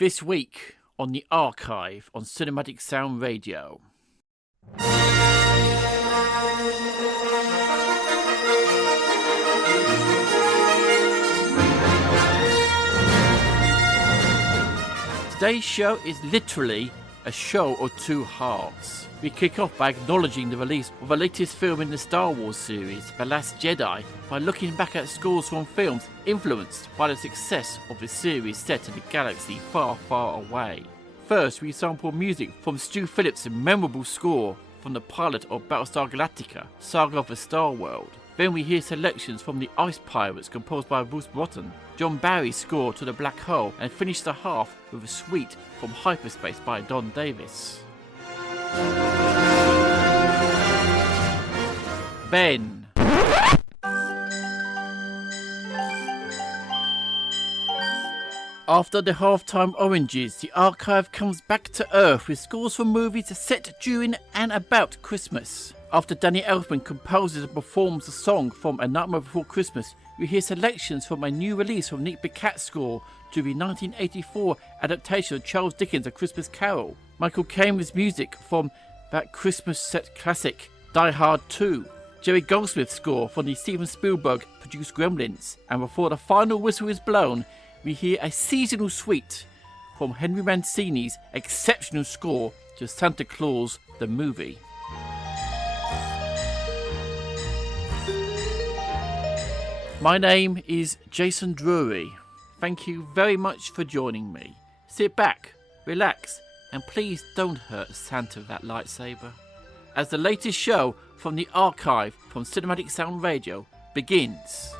This week on The Archive on Cinematic Sound Radio. Today's show is literally a show or two halves. We kick off by acknowledging the release of the latest film in the Star Wars series, The Last Jedi, by looking back at scores from films influenced by the success of the series set in a galaxy far, far away. First, we sample music from Stu Phillips' memorable score from the pilot of Battlestar Galactica, Saga of the Star World. Then we hear selections from the Ice Pirates composed by Bruce Broughton, John Barry's score to The Black Hole, and finish the half with a suite from Hyperspace by Don Davis. Ben. After the halftime oranges, the archive comes back to earth with scores from movies set during and about Christmas. After Danny Elfman composes and performs a song from A Nightmare Before Christmas, we hear selections from a new release from Nick Bicat's score to the 1984 adaptation of Charles Dickens' A Christmas Carol. Michael Caine's music from that Christmas set classic, Die Hard 2. Jerry Goldsmith's score from the Steven Spielberg-produced Gremlins. And before the final whistle is blown, we hear a seasonal suite from Henry Mancini's exceptional score to Santa Claus the movie. My name is Jason Drury. Thank you very much for joining me. Sit back, relax, and please don't hurt Santa that lightsaber. As the latest show from the archive from Cinematic Sound Radio begins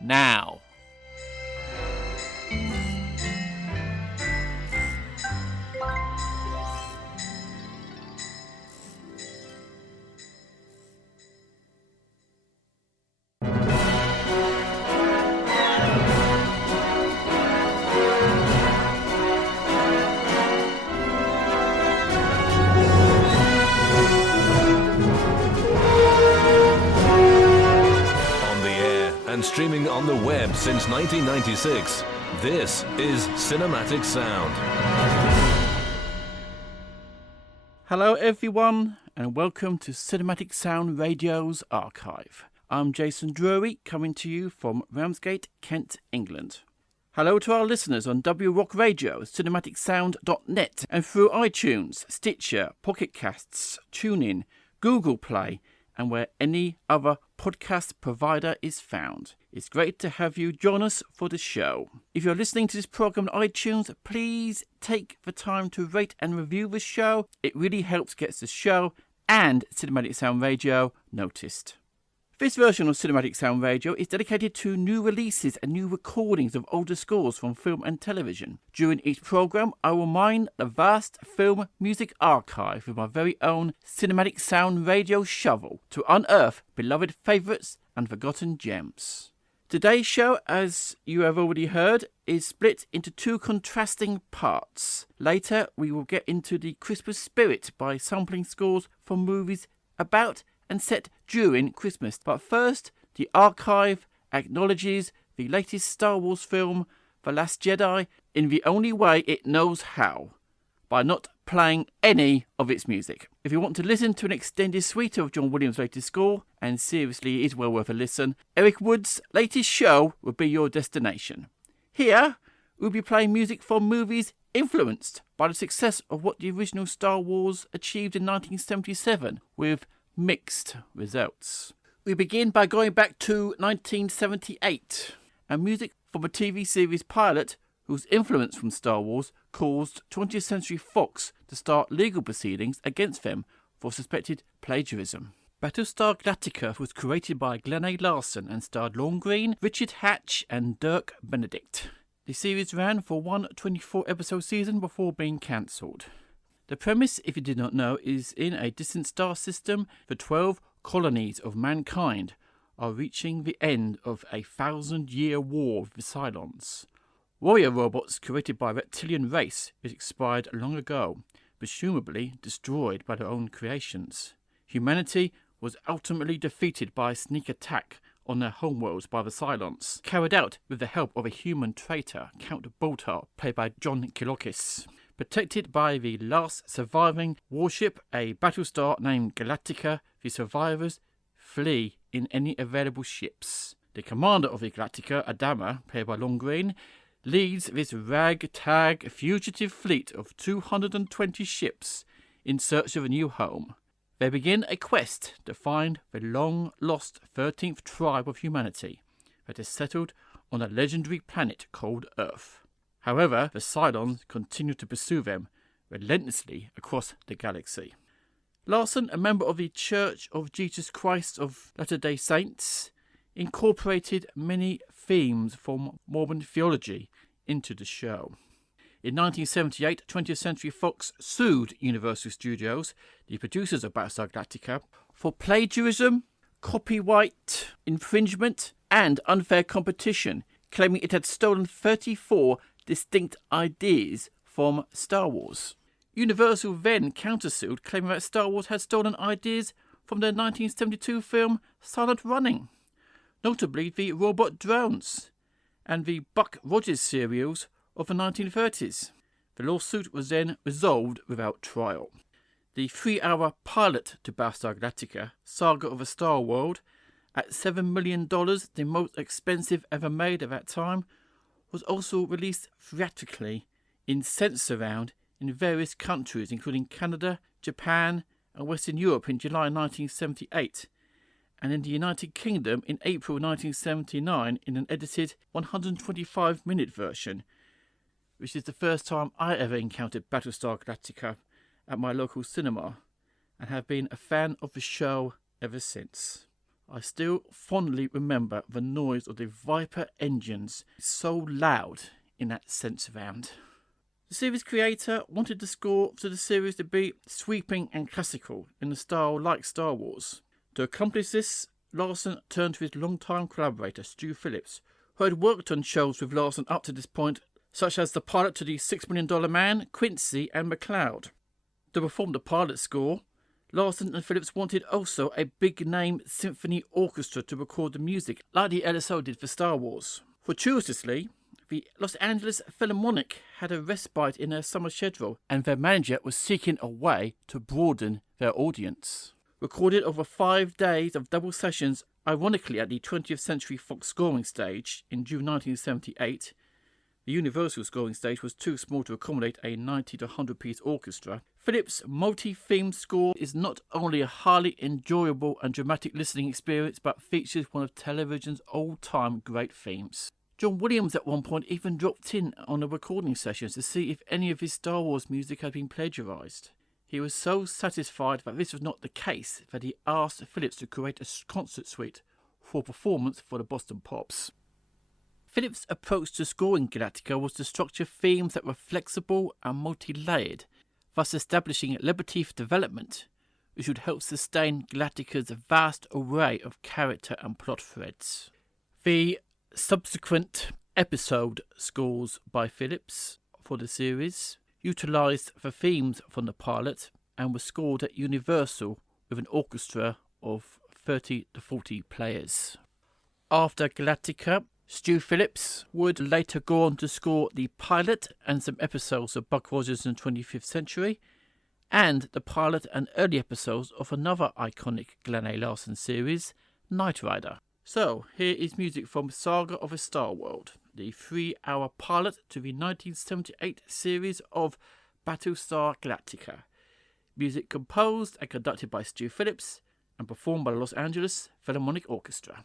now. Streaming on the web since 1996, this is Cinematic Sound. Hello everyone, and welcome to Cinematic Sound Radio's archive. I'm Jason Drury, coming to you from Ramsgate, Kent, England. Hello to our listeners on W Rock Radio, cinematicsound.net, and through iTunes, Stitcher, Pocket Casts, TuneIn, Google Play, and where any other podcast provider is found. It's great to have you join us for the show. If you're listening to this program on iTunes, please take the time to rate and review the show. It really helps get the show and Cinematic Sound Radio noticed. This version of Cinematic Sound Radio is dedicated to new releases and new recordings of older scores from film and television. During each program, I will mine the vast film music archive with my very own Cinematic Sound Radio shovel to unearth beloved favourites and forgotten gems. Today's show, as you have already heard, is split into two contrasting parts. Later, we will get into the Christmas spirit by sampling scores from movies about and set during Christmas. But first, the archive acknowledges the latest Star Wars film, The Last Jedi, in the only way it knows how, by not playing any of its music. If you want to listen to an extended suite of John Williams' latest score, and seriously it is well worth a listen, Eric Wood's latest show will be your destination. Here, we'll be playing music from movies influenced by the success of what the original Star Wars achieved in 1977, with mixed results. We begin by going back to 1978, and music from a TV series pilot whose influence from Star Wars caused 20th Century Fox to start legal proceedings against them for suspected plagiarism. Battlestar Galactica was created by Glenn A. Larson and starred Lorne Greene, Richard Hatch and Dirk Benedict. The series ran for one 24-episode season before being cancelled. The premise, if you did not know, is in a distant star system, the 12 colonies of mankind are reaching the end of a 1,000-year war with the Cylons. Warrior robots created by a reptilian race which expired long ago, presumably destroyed by their own creations. Humanity was ultimately defeated by a sneak attack on their homeworlds by the Cylons, carried out with the help of a human traitor, Count Boltar, played by John Kilokis. Protected by the last surviving warship, a battlestar named Galactica, the survivors flee in any available ships. The commander of the Galactica, Adama, played by Lon Green, leads this ragtag fugitive fleet of 220 ships in search of a new home. They begin a quest to find the long-lost 13th tribe of humanity that is settled on a legendary planet called Earth. However, the Cylons continue to pursue them relentlessly across the galaxy. Larson, a member of the Church of Jesus Christ of Latter-day Saints, incorporated many themes from Mormon theology into the show. In 1978, 20th Century Fox sued Universal Studios, the producers of Battlestar Galactica, for plagiarism, copyright infringement, and unfair competition, claiming it had stolen 34 distinct ideas from Star Wars. Universal then countersued, claiming that Star Wars had stolen ideas from their 1972 film Silent Running, notably the robot drones and the Buck Rogers serials of the 1930s. The lawsuit was then resolved without trial. The 3-hour pilot to Battlestar Galactica, Saga of a Star World, at $7 million, the most expensive ever made at that time, was also released theatrically in Sensurround in various countries, including Canada, Japan, and Western Europe in July 1978, and in the United Kingdom in April 1979 in an edited 125-minute version, which is the first time I ever encountered Battlestar Galactica at my local cinema, and have been a fan of the show ever since. I still fondly remember the noise of the Viper engines, so loud in that Sensurround. The series creator wanted the score to the series to be sweeping and classical in a style like Star Wars. To accomplish this, Larson turned to his longtime collaborator Stu Phillips, who had worked on shows with Larson up to this point, such as the pilot to the $6 Million Man, Quincy and MacLeod. To perform the pilot score, Larson and Phillips wanted also a big-name symphony orchestra to record the music, like the LSO did for Star Wars. Fortuitously, the Los Angeles Philharmonic had a respite in their summer schedule, and their manager was seeking a way to broaden their audience. Recorded over 5 days of double sessions, ironically at the 20th Century Fox scoring stage in June 1978, the Universal scoring stage was too small to accommodate a 90 to 100-piece orchestra. Phillips' multi-themed score is not only a highly enjoyable and dramatic listening experience, but features one of television's all-time great themes. John Williams at one point even dropped in on the recording sessions to see if any of his Star Wars music had been plagiarised. He was so satisfied that this was not the case that he asked Phillips to create a concert suite for performance for the Boston Pops. Phillips' approach to scoring Galactica was to structure themes that were flexible and multi-layered, thus establishing a leitmotif development which would help sustain Galactica's vast array of character and plot threads. The subsequent episode scores by Phillips for the series utilised the themes from the pilot and were scored at Universal with an orchestra of 30 to 40 players. After Galactica, Stu Phillips would later go on to score the pilot and some episodes of Buck Rogers in the 25th Century, and the pilot and early episodes of another iconic Glenn A. Larson series, Knight Rider. So, here is music from Saga of a Star World, the 3-hour pilot to the 1978 series of Battlestar Galactica. Music composed and conducted by Stu Phillips and performed by the Los Angeles Philharmonic Orchestra.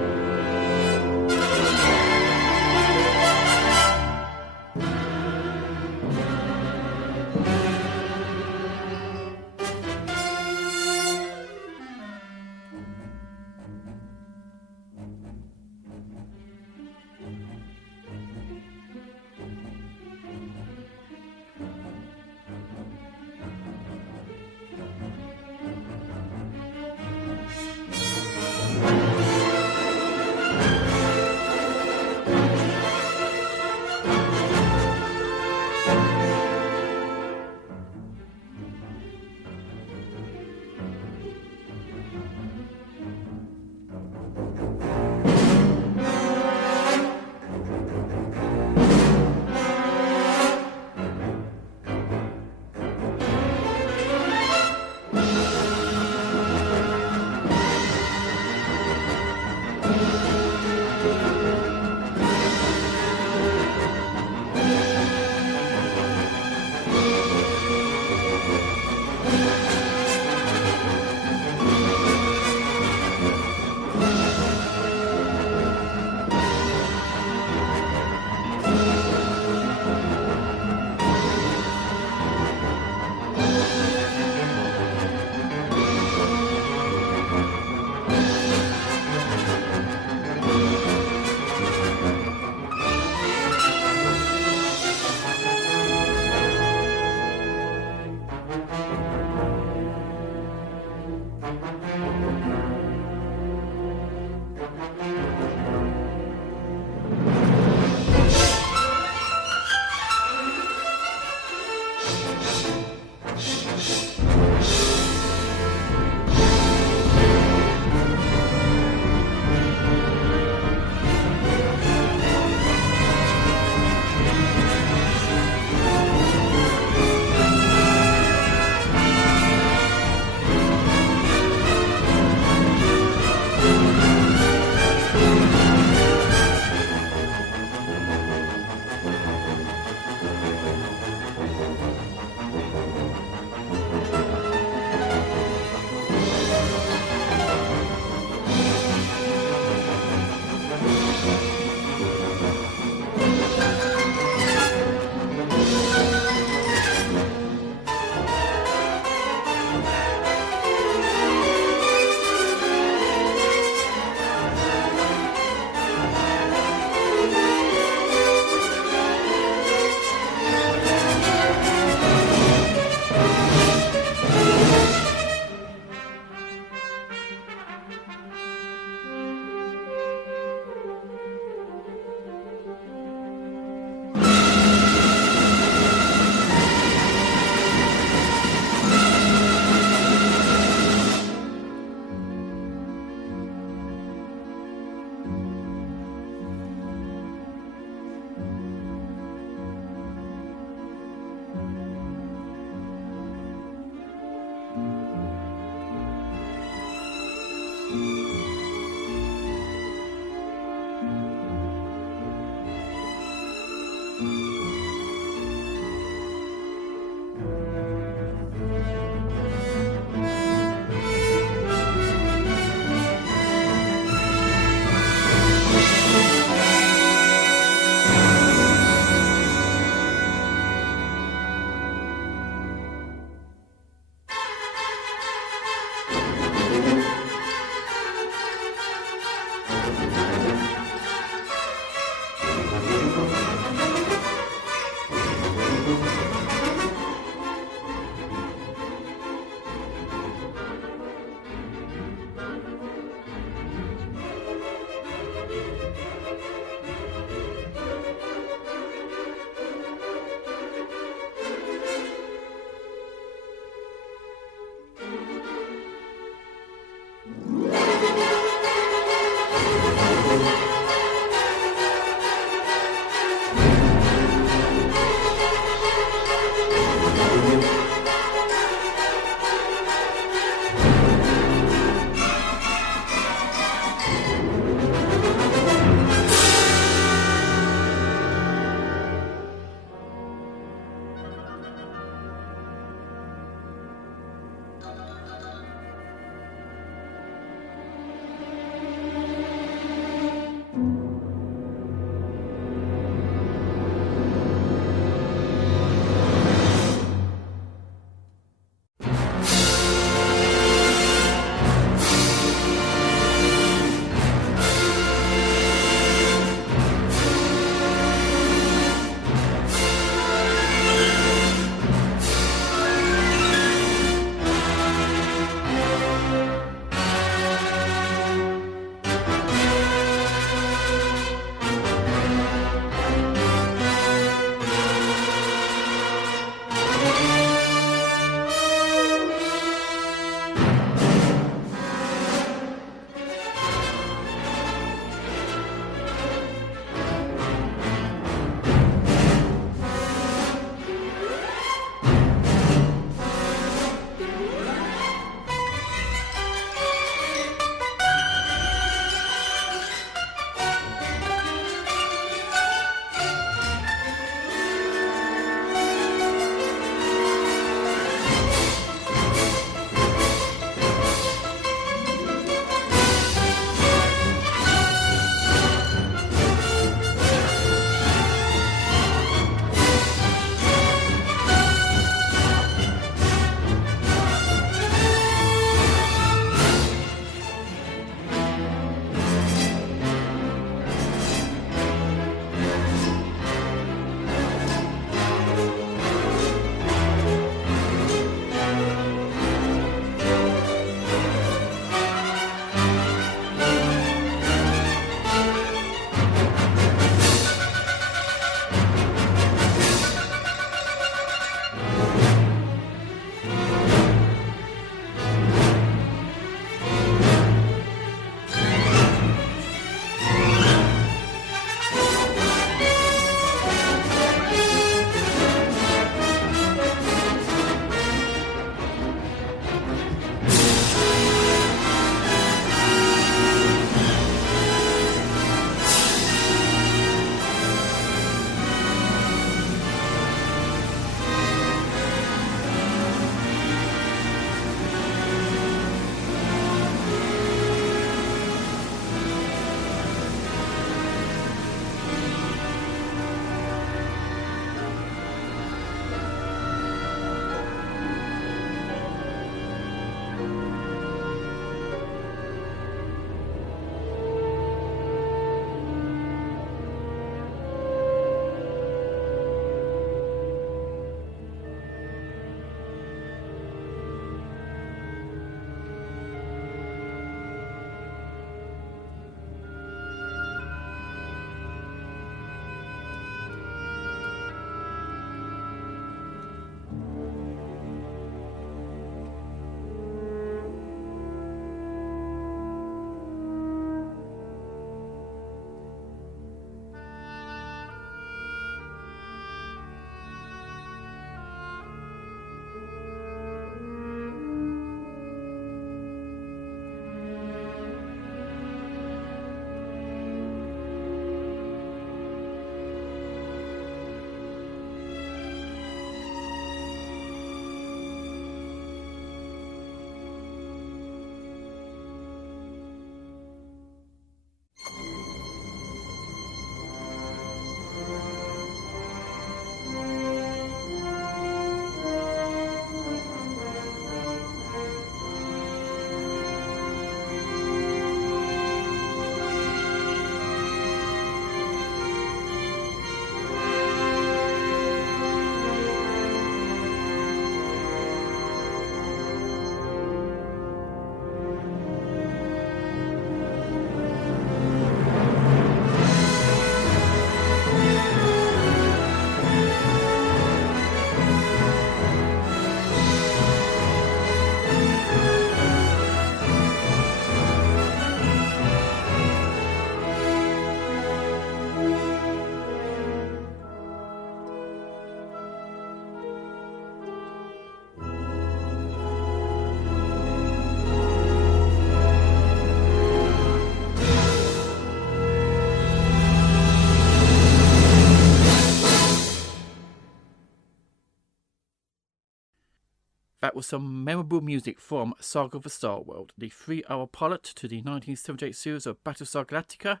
That was some memorable music from Saga of the Star World, the 3-hour pilot to the 1978 series of Battlestar Galactica.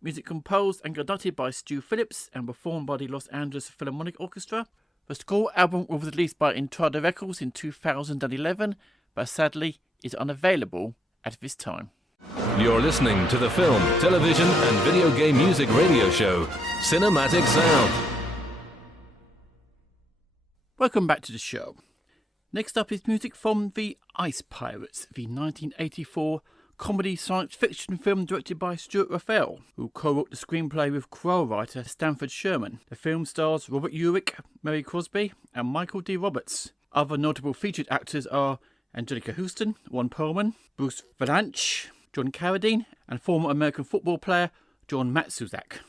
Music composed and conducted by Stu Phillips and performed by the Los Angeles Philharmonic Orchestra. The score album was released by Entrada Records in 2011, but sadly is unavailable at this time. You're listening to the film, television and video game music radio show, Cinematic Sound. Welcome back to the show. Next up is music from The Ice Pirates, the 1984 comedy science fiction film directed by Stuart Raphael, who co-wrote the screenplay with choral writer Stanford Sherman. The film stars Robert Urich, Mary Crosby and Michael D. Roberts. Other notable featured actors are Angelica Houston, Ron Perlman, Bruce Valanche, John Carradine and former American football player John Matsuzak.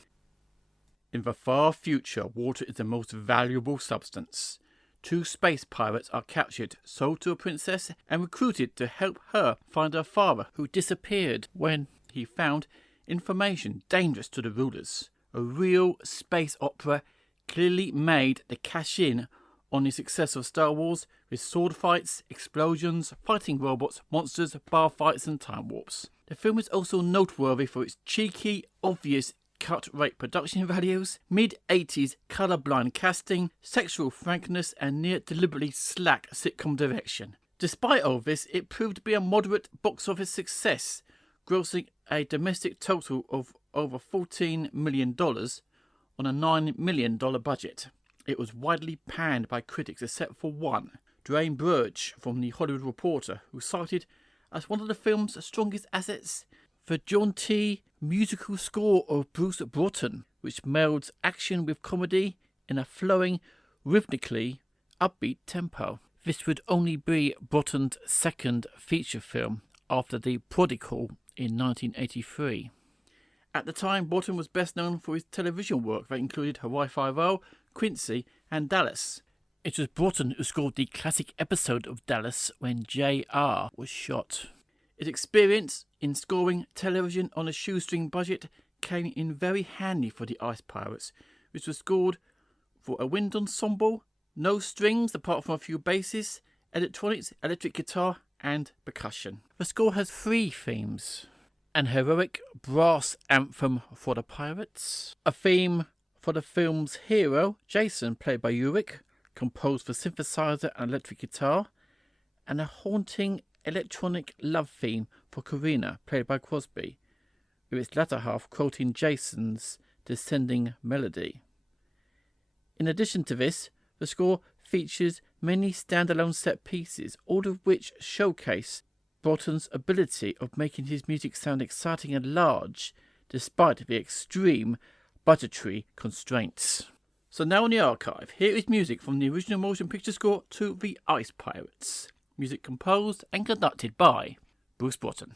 In the far future, water is the most valuable substance. 2 space pirates are captured, sold to a princess, and recruited to help her find her father, who disappeared when he found information dangerous to the rulers. A real space opera clearly made the cash-in on the success of Star Wars, with sword fights, explosions, fighting robots, monsters, bar fights and time warps. The film is also noteworthy for its cheeky, obvious cut-rate production values, mid-80s colourblind casting, sexual frankness and near deliberately slack sitcom direction. Despite all this, it proved to be a moderate box office success, grossing a domestic total of over $14 million on a $9 million budget. It was widely panned by critics except for one, Dwayne Burge from The Hollywood Reporter, who cited as one of the film's strongest assets the jaunty musical score of Bruce Broughton, which melds action with comedy in a flowing, rhythmically upbeat tempo. This would only be Broughton's second feature film after The Prodigal in 1983. At the time, Broughton was best known for his television work that included Hawaii Five-0, Quincy and Dallas. It was Broughton who scored the classic episode of Dallas when J.R. was shot. His experience in scoring television on a shoestring budget came in very handy for the Ice Pirates, which was scored for a wind ensemble, no strings apart from a few basses, electronics, electric guitar and percussion. The score has 3 themes: an heroic brass anthem for the pirates, a theme for the film's hero, Jason, played by Urich, composed for synthesizer and electric guitar, and a haunting electronic love theme for Karina, played by Crosby, with its latter half quoting Jason's descending melody. In addition to this, the score features many standalone set pieces, all of which showcase Broughton's ability of making his music sound exciting and large, despite the extreme budgetary constraints. So now in the archive, here is music from the original motion picture score to The Ice Pirates. Music composed and conducted by Bruce Broughton.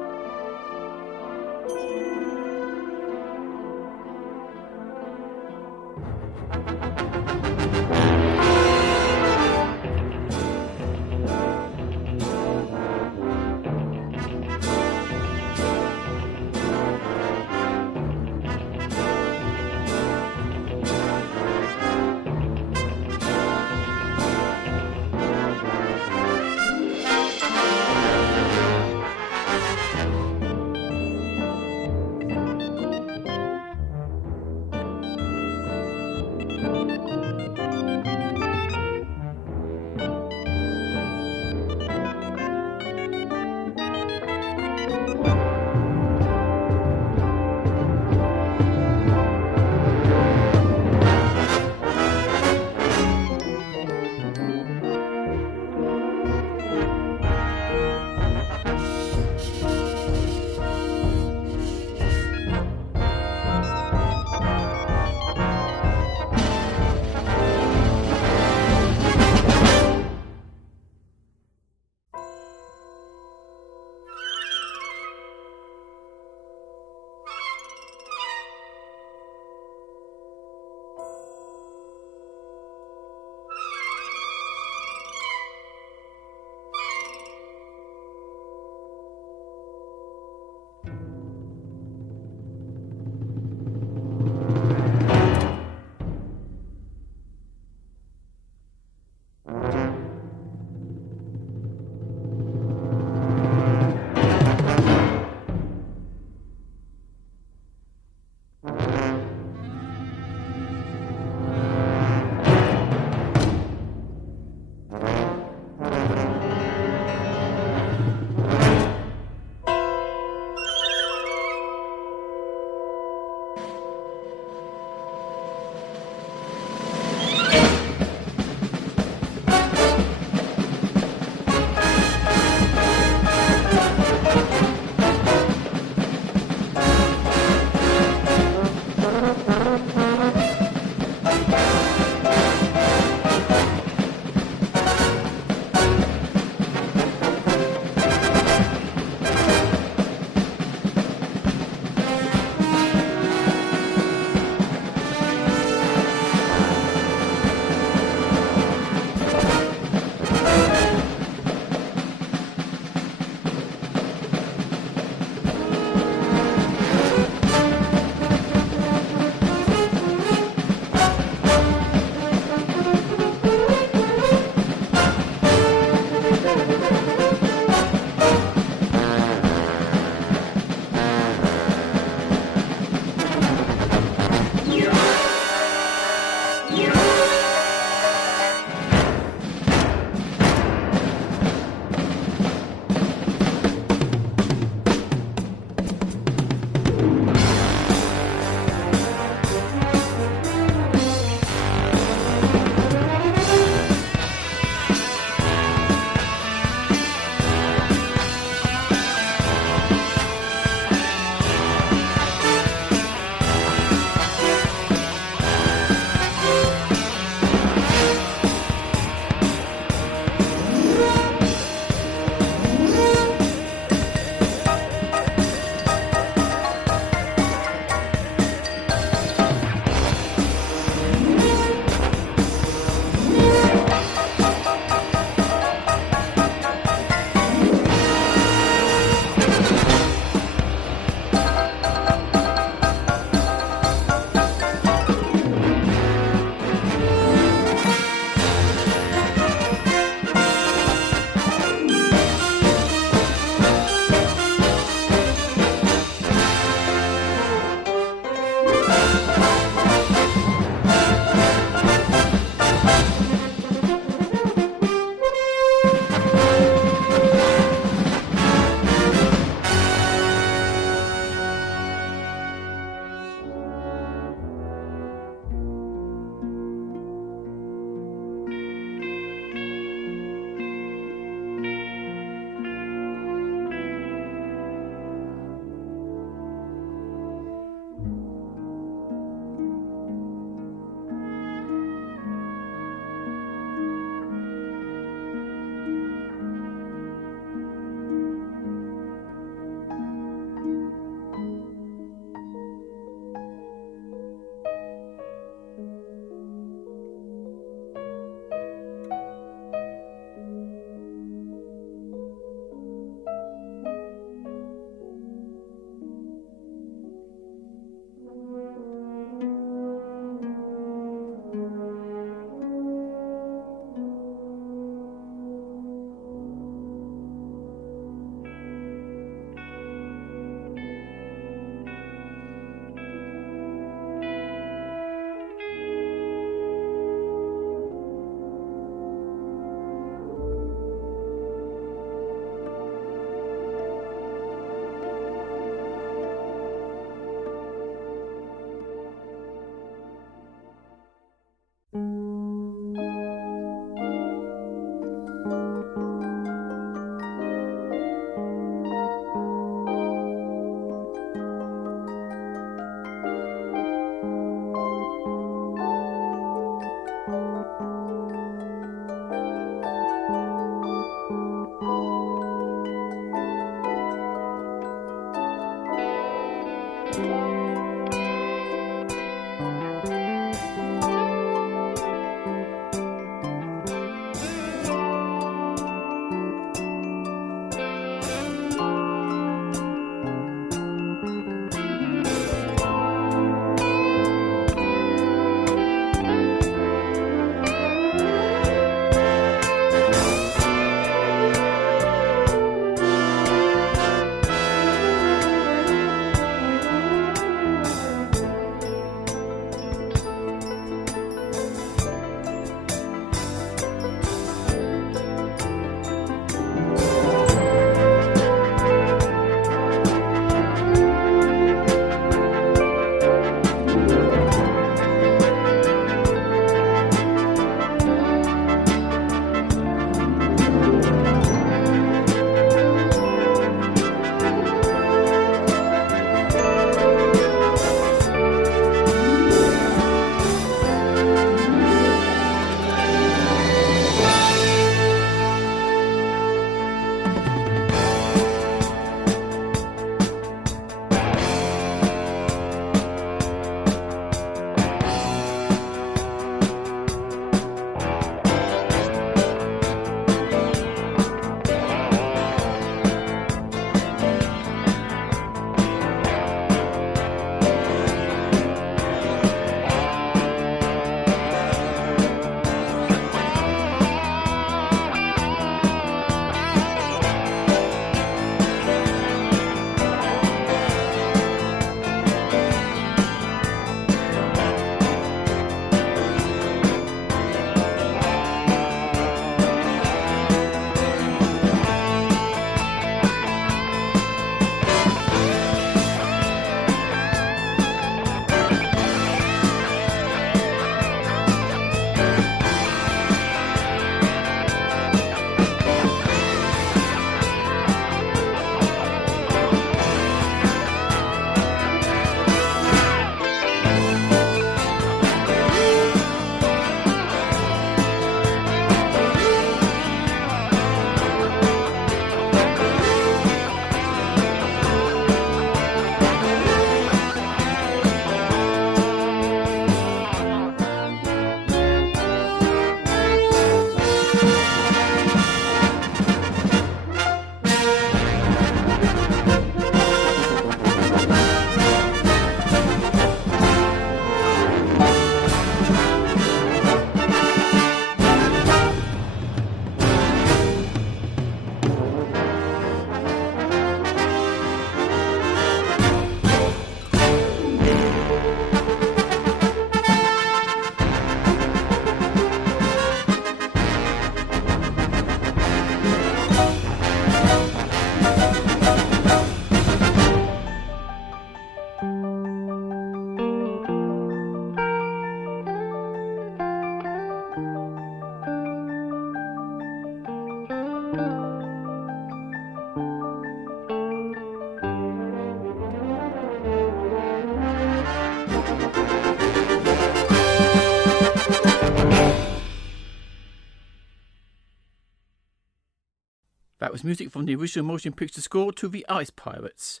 has music from the original motion picture score to The Ice Pirates.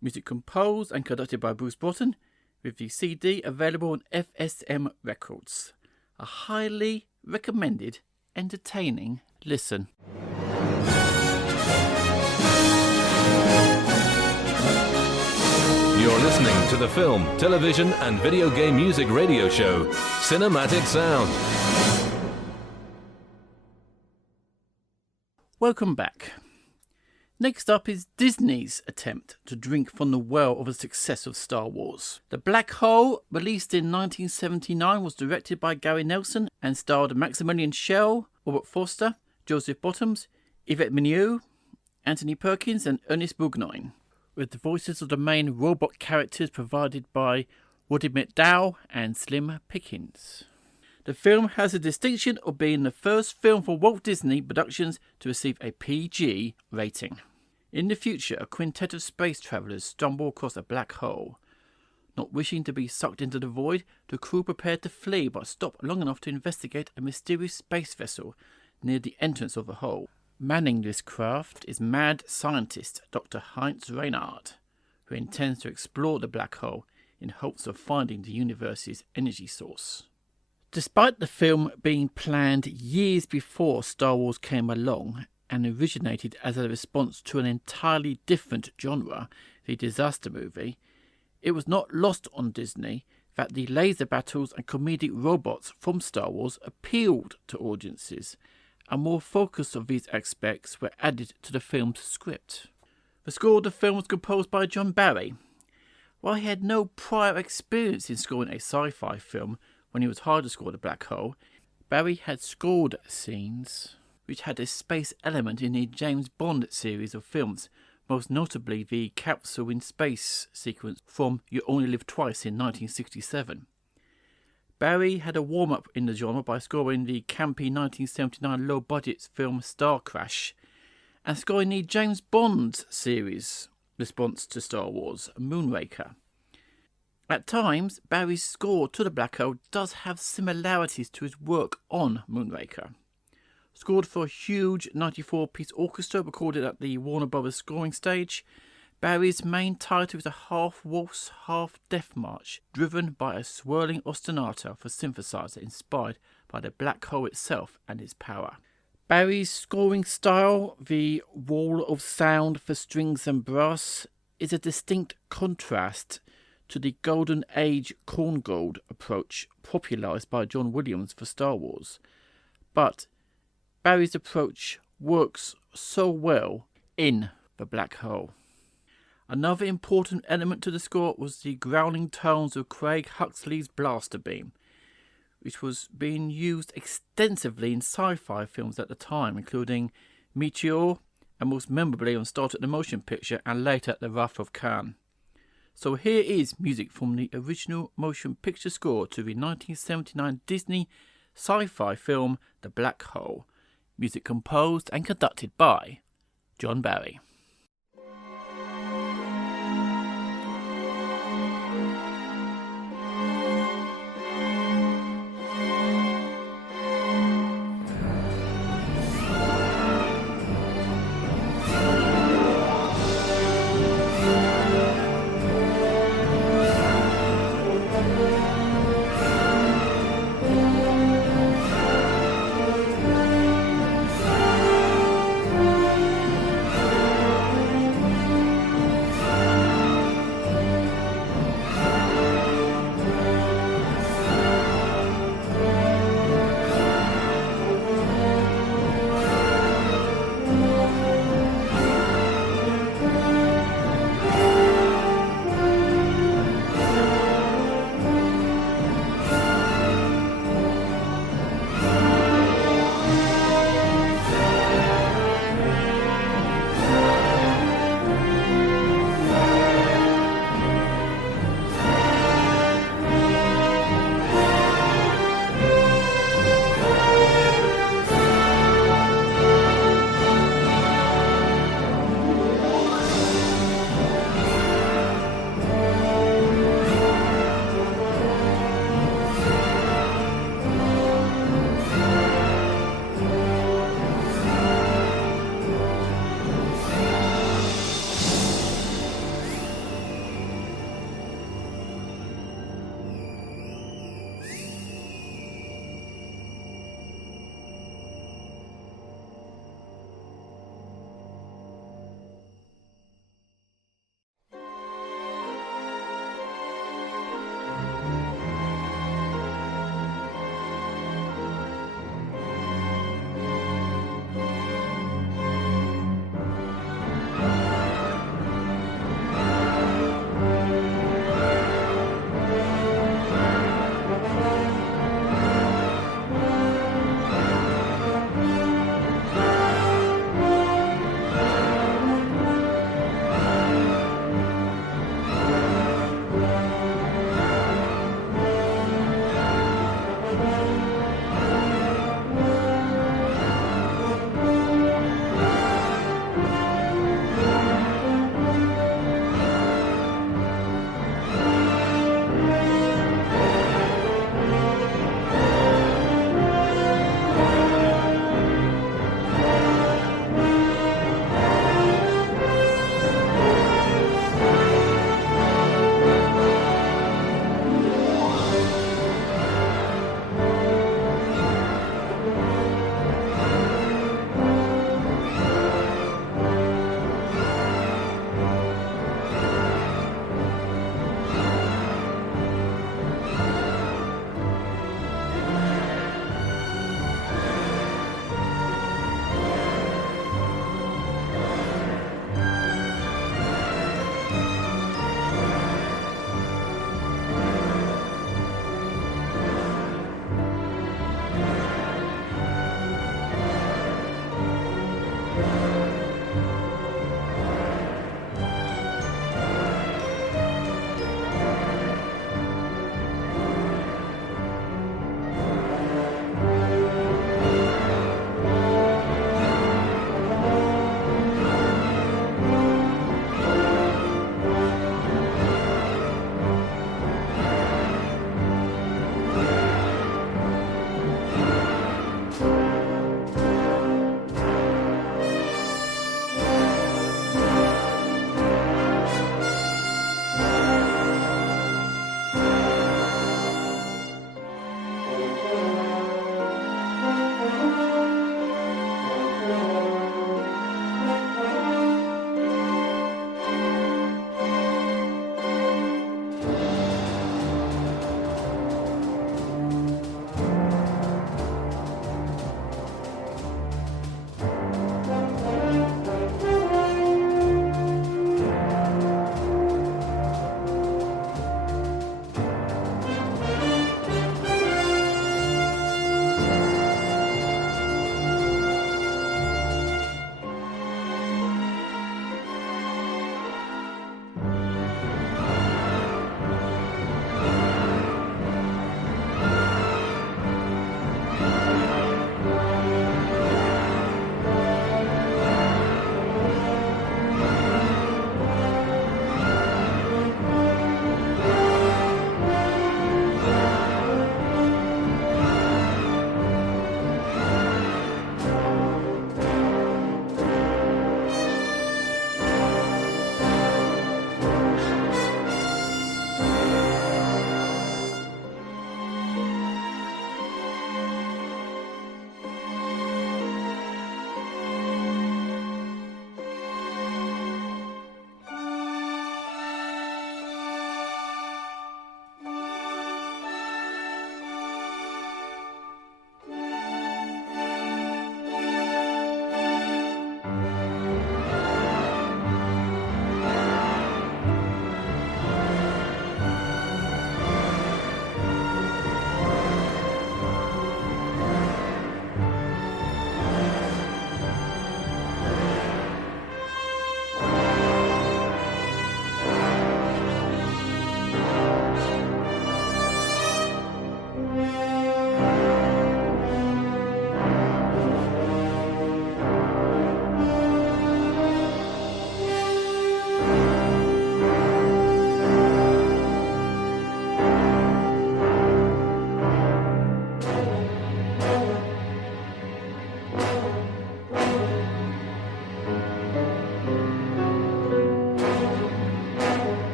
Music composed and conducted by Bruce Broughton, with the CD available on FSM Records. A highly recommended, entertaining listen. You're listening to the film, television and video game music radio show, Cinematic Sound. Welcome back. Next up is Disney's attempt to drink from the well of the success of Star Wars. The Black Hole, released in 1979, was directed by Gary Nelson and starred Maximilian Schell, Robert Foster, Joseph Bottoms, Yvette Mignon, Anthony Perkins and Ernest Borgnine, with the voices of the main robot characters provided by Roddy McDowall and Slim Pickens. The film has the distinction of being the first film for Walt Disney Productions to receive a PG rating. In the future, a quintet of space travellers stumble across a black hole. Not wishing to be sucked into the void, the crew prepared to flee but stop long enough to investigate a mysterious space vessel near the entrance of the hole. Manning this craft is mad scientist Dr. Heinz Reinhardt, who intends to explore the black hole in hopes of finding the universe's energy source. Despite the film being planned years before Star Wars came along and originated as a response to an entirely different genre, the disaster movie, it was not lost on Disney that the laser battles and comedic robots from Star Wars appealed to audiences, and more focus of these aspects were added to the film's script. The score of the film was composed by John Barry. While he had no prior experience in scoring a sci-fi film when he was hired to score The Black Hole, Barry had scored scenes which had a space element in the James Bond series of films, most notably the capsule in space sequence from You Only Live Twice in 1967. Barry had a warm-up in the genre by scoring the campy 1979 low-budget film Star Crash and scoring the James Bond series response to Star Wars, Moonraker. At times, Barry's score to The Black Hole does have similarities to his work on Moonraker. Scored for a huge 94-piece orchestra recorded at the Warner Brothers scoring stage, Barry's main title is a half-waltz, half-death march, driven by a swirling ostinato for synthesizer inspired by the black hole itself and its power. Barry's scoring style, the wall of sound for strings and brass, is a distinct contrast to the Golden Age Korngold approach popularised by John Williams for Star Wars. But Barry's approach works so well in The Black Hole. Another important element to the score was the growling tones of Craig Huxley's blaster beam, which was being used extensively in sci-fi films at the time, including Meteor and most memorably on Star Trek the Motion Picture and later The Wrath of Khan. So here is music from the original motion picture score to the 1979 Disney sci-fi film The Black Hole, music composed and conducted by John Barry.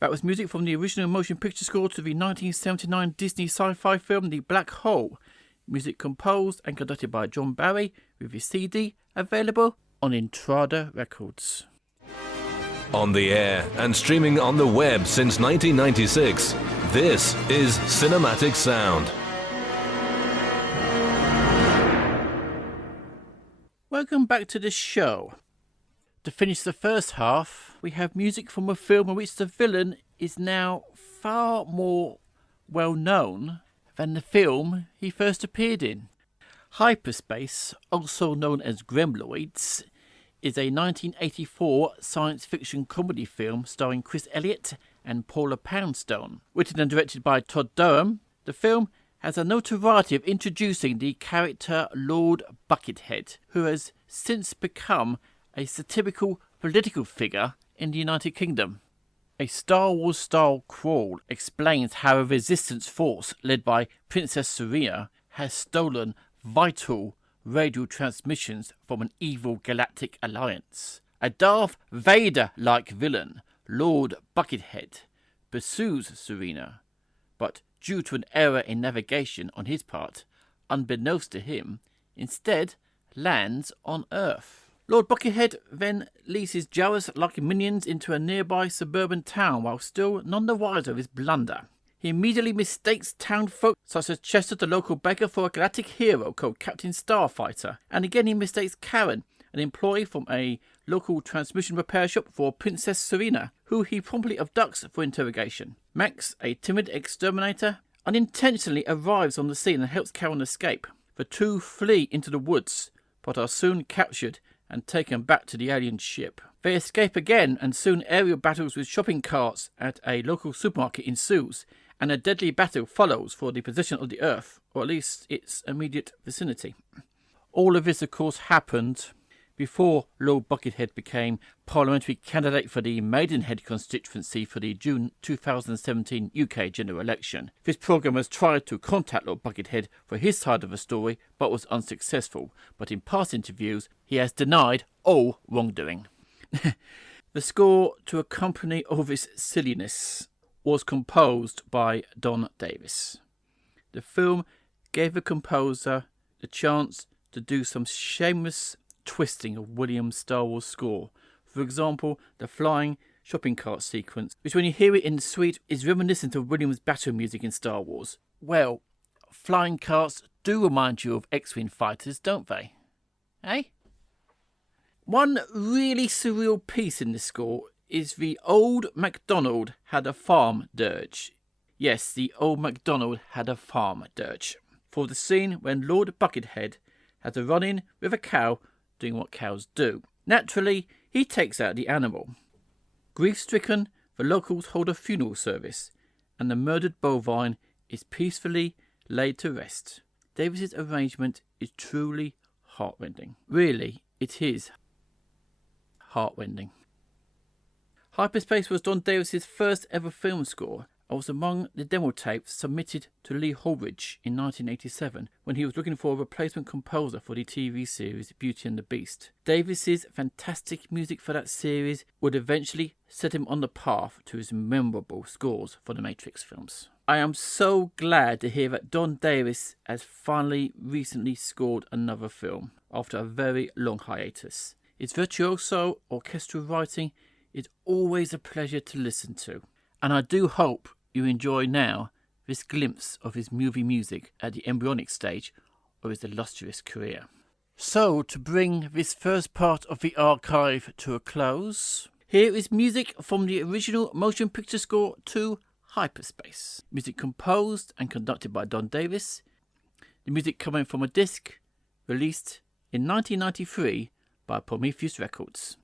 That was music from the original motion picture score to the 1979 Disney sci-fi film The Black Hole. Music composed and conducted by John Barry, with his CD available on Intrada Records. On the air and streaming on the web since 1996, this is Cinematic Sound. Welcome back to the show. To finish the first half, we have music from a film in which the villain is now far more well known than the film he first appeared in. HYPERSPACE, also known as Gremlins, is a 1984 science fiction comedy film starring Chris Elliott and Paula Poundstone. Written and directed by Todd Durham, the film has a notoriety of introducing the character Lord Buckethead, who has since become a satirical political figure in the United Kingdom. A Star Wars-style crawl explains how a resistance force led by Princess Serena has stolen vital radio transmissions from an evil galactic alliance. A Darth Vader-like villain, Lord Buckethead, pursues Serena, but due to an error in navigation on his part, unbeknownst to him, instead lands on Earth. Lord Buckethead then leads his Jawas-like minions into a nearby suburban town while still none the wiser of his blunder. He immediately mistakes town folk such as Chester the local beggar for a galactic hero called Captain Starfighter, and again he mistakes Karen, an employee from a local transmission repair shop, for Princess Serena, who he promptly abducts for interrogation. Max, a timid exterminator, unintentionally arrives on the scene and helps Karen escape. The two flee into the woods, but are soon captured and taken back to the alien ship. They escape again, and soon aerial battles with shopping carts at a local supermarket ensues, and a deadly battle follows for the possession of the Earth, or at least its immediate vicinity. All of this, of course, happened before Lord Buckethead became parliamentary candidate for the Maidenhead constituency for the June 2017 UK general election. This programme has tried to contact Lord Buckethead for his side of the story, but was unsuccessful. But in past interviews, he has denied all wrongdoing. The score to accompany all this silliness was composed by Don Davis. The film gave the composer the chance to do some shameless twisting of Williams' Star Wars score. For example, the flying shopping cart sequence, which when you hear it in the suite is reminiscent of Williams' battle music in Star Wars. Well, flying carts do remind you of X-Wing fighters, don't they? Eh? One really surreal piece in the score is the Old MacDonald Had a Farm dirge. Yes, the Old MacDonald Had a Farm dirge. For the scene when Lord Buckethead has a run-in with a cow doing what cows do. Naturally, he takes out the animal. Grief-stricken, the locals hold a funeral service, and the murdered bovine is peacefully laid to rest. Davis's arrangement is truly heartrending. Really, it is heartrending. HYPERSPACE was Don Davis's first ever film score and was among the demo tapes submitted to Lee Holdridge in 1987 when he was looking for a replacement composer for the TV series Beauty and the Beast. Davis's fantastic music for that series would eventually set him on the path to his memorable scores for the Matrix films. I am so glad to hear that Don Davis has finally recently scored another film after a very long hiatus. His virtuoso orchestral writing is always a pleasure to listen to, and I do hope you enjoy now this glimpse of his movie music at the embryonic stage of his illustrious career. So, to bring this first part of the archive to a close, here is music from the original motion picture score to HYPERSPACE. Music composed and conducted by Don Davis. The music coming from a disc released in 1993 by Prometheus Records.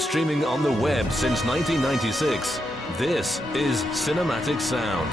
and streaming on the web since 1996, this is Cinematic Sound.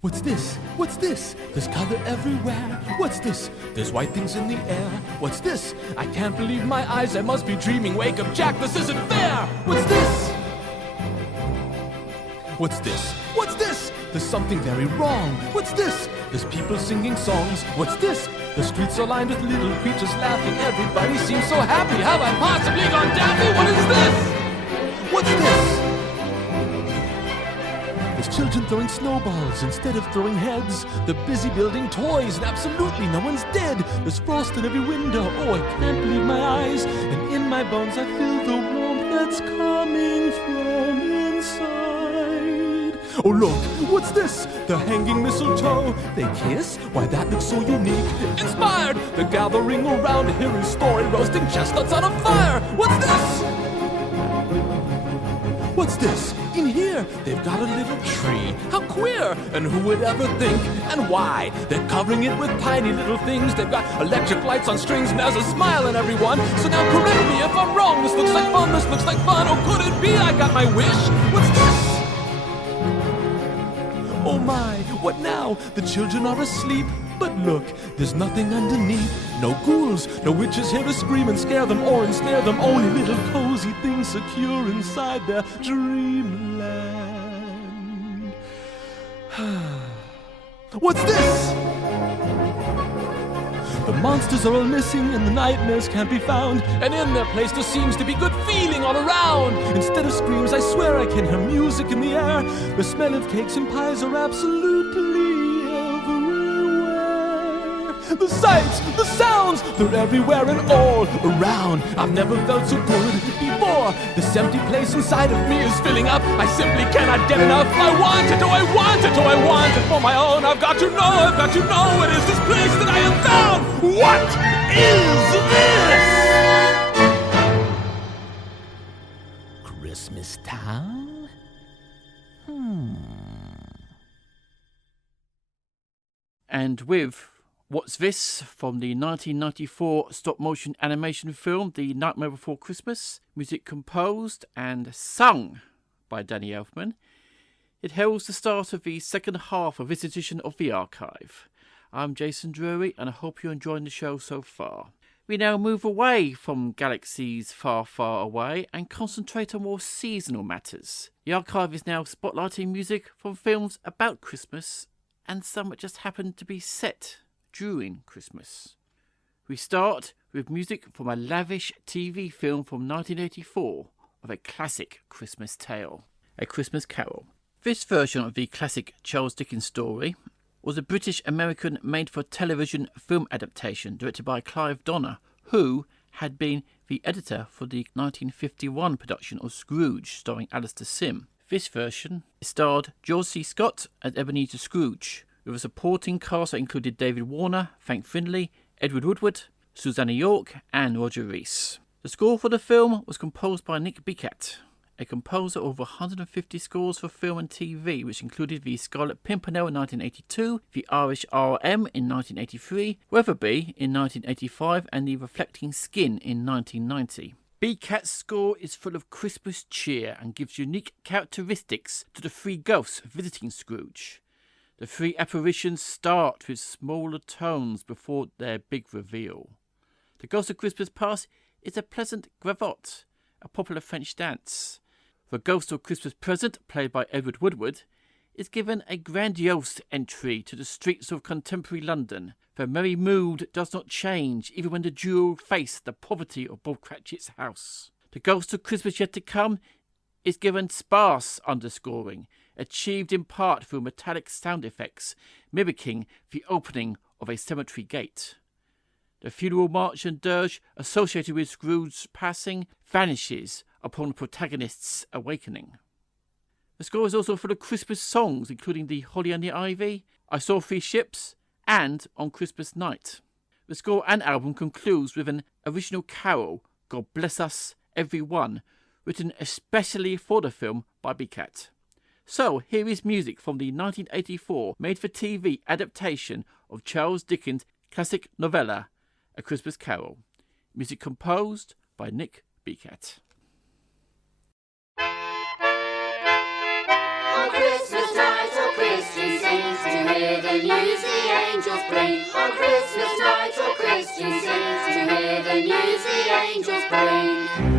What's this? What's this? There's color everywhere. What's this? There's white things in the air. What's this? I can't believe my eyes. I must be dreaming. Wake up, Jack. This isn't fair. What's this? What's this? What's this? There's something very wrong. What's this? There's people singing songs. What's this? The streets are lined with little creatures laughing. Everybody seems so happy. Have I possibly gone daffy? What is this? What's this? There's children throwing snowballs instead of throwing heads. They're busy building toys and absolutely no one's dead. There's frost in every window. Oh, I can't believe my eyes. And in my bones I feel the warmth that's coming from inside. Oh, look, what's this? They're hanging mistletoe. They kiss? Why, that looks so unique. Inspired! They're gathering around to hear his story, roasting chestnuts on a fire. What's this? What's this? In here, they've got a little tree. How queer! And who would ever think? And why? They're covering it with tiny little things. They've got electric lights on strings and there's a smile in everyone. So now correct me if I'm wrong. This looks like fun, this looks like fun. Oh, could it be I got my wish? What's this? Oh my, what now? The children are asleep. But look, there's nothing underneath. No ghouls, no witches here to scream and scare them or ensnare them. Only little cozy things secure inside their dreamland. What's this? The monsters are all missing and the nightmares can't be found. And in their place there seems to be good feeling all around. Instead of screams, I swear I can hear music in the air. The smell of cakes and pies are absolutely the sights, the sounds, they're everywhere and all around. I've never felt so good before. This empty place inside of me is filling up. I simply cannot get enough. I want it, oh I want it, oh I want it for my own. I've got to know what is this place that I have found. What is this? Christmas Town? And with What's This? From the 1994 stop-motion animation film The Nightmare Before Christmas, music composed and sung by Danny Elfman, it heralds the start of the second half of this edition of the archive. I'm Jason Drury and I hope you're enjoying the show so far. We now move away from galaxies far, far away and concentrate on more seasonal matters. The archive is now spotlighting music from films about Christmas and some that just happen to be set during Christmas. We start with music from a lavish TV film from 1984 of a classic Christmas tale, A Christmas Carol. This version of the classic Charles Dickens story was a British-American made-for-television film adaptation directed by Clive Donner, who had been the editor for the 1951 production of Scrooge starring Alistair Sim. This version starred George C. Scott as Ebenezer Scrooge, with a supporting cast that included David Warner, Frank Findlay, Edward Woodward, Susanna York and Roger Rees. The score for the film was composed by Nick Bicat, a composer of over 150 scores for film and TV, which included the Scarlet Pimpernel in 1982, the Irish RM in 1983, Weatherby in 1985 and the Reflecting Skin in 1990. Bicat's score is full of Christmas cheer and gives unique characteristics to the three ghosts visiting Scrooge. The three apparitions start with smaller tones before their big reveal. The Ghost of Christmas Past is a pleasant gavotte, a popular French dance. The Ghost of Christmas Present, played by Edward Woodward, is given a grandiose entry to the streets of contemporary London. The merry mood does not change even when the duo face the poverty of Bob Cratchit's house. The Ghost of Christmas Yet to Come is given sparse underscoring, achieved in part through metallic sound effects, mimicking the opening of a cemetery gate. The funeral march and dirge associated with Scrooge's passing vanishes upon the protagonist's awakening. The score is also full of Christmas songs, including the Holly and the Ivy, I Saw Three Ships, and On Christmas Night. The score and album concludes with an original carol, God Bless Us, Everyone, written especially for the film by Bicat. So here is music from the 1984 made-for-TV adaptation of Charles Dickens' classic novella, A Christmas Carol. Music composed by Nick Bicat. On Christmas night, all Christians sing to hear the news the angels bring. On Christmas night, all Christians sing to hear the news the angels bring.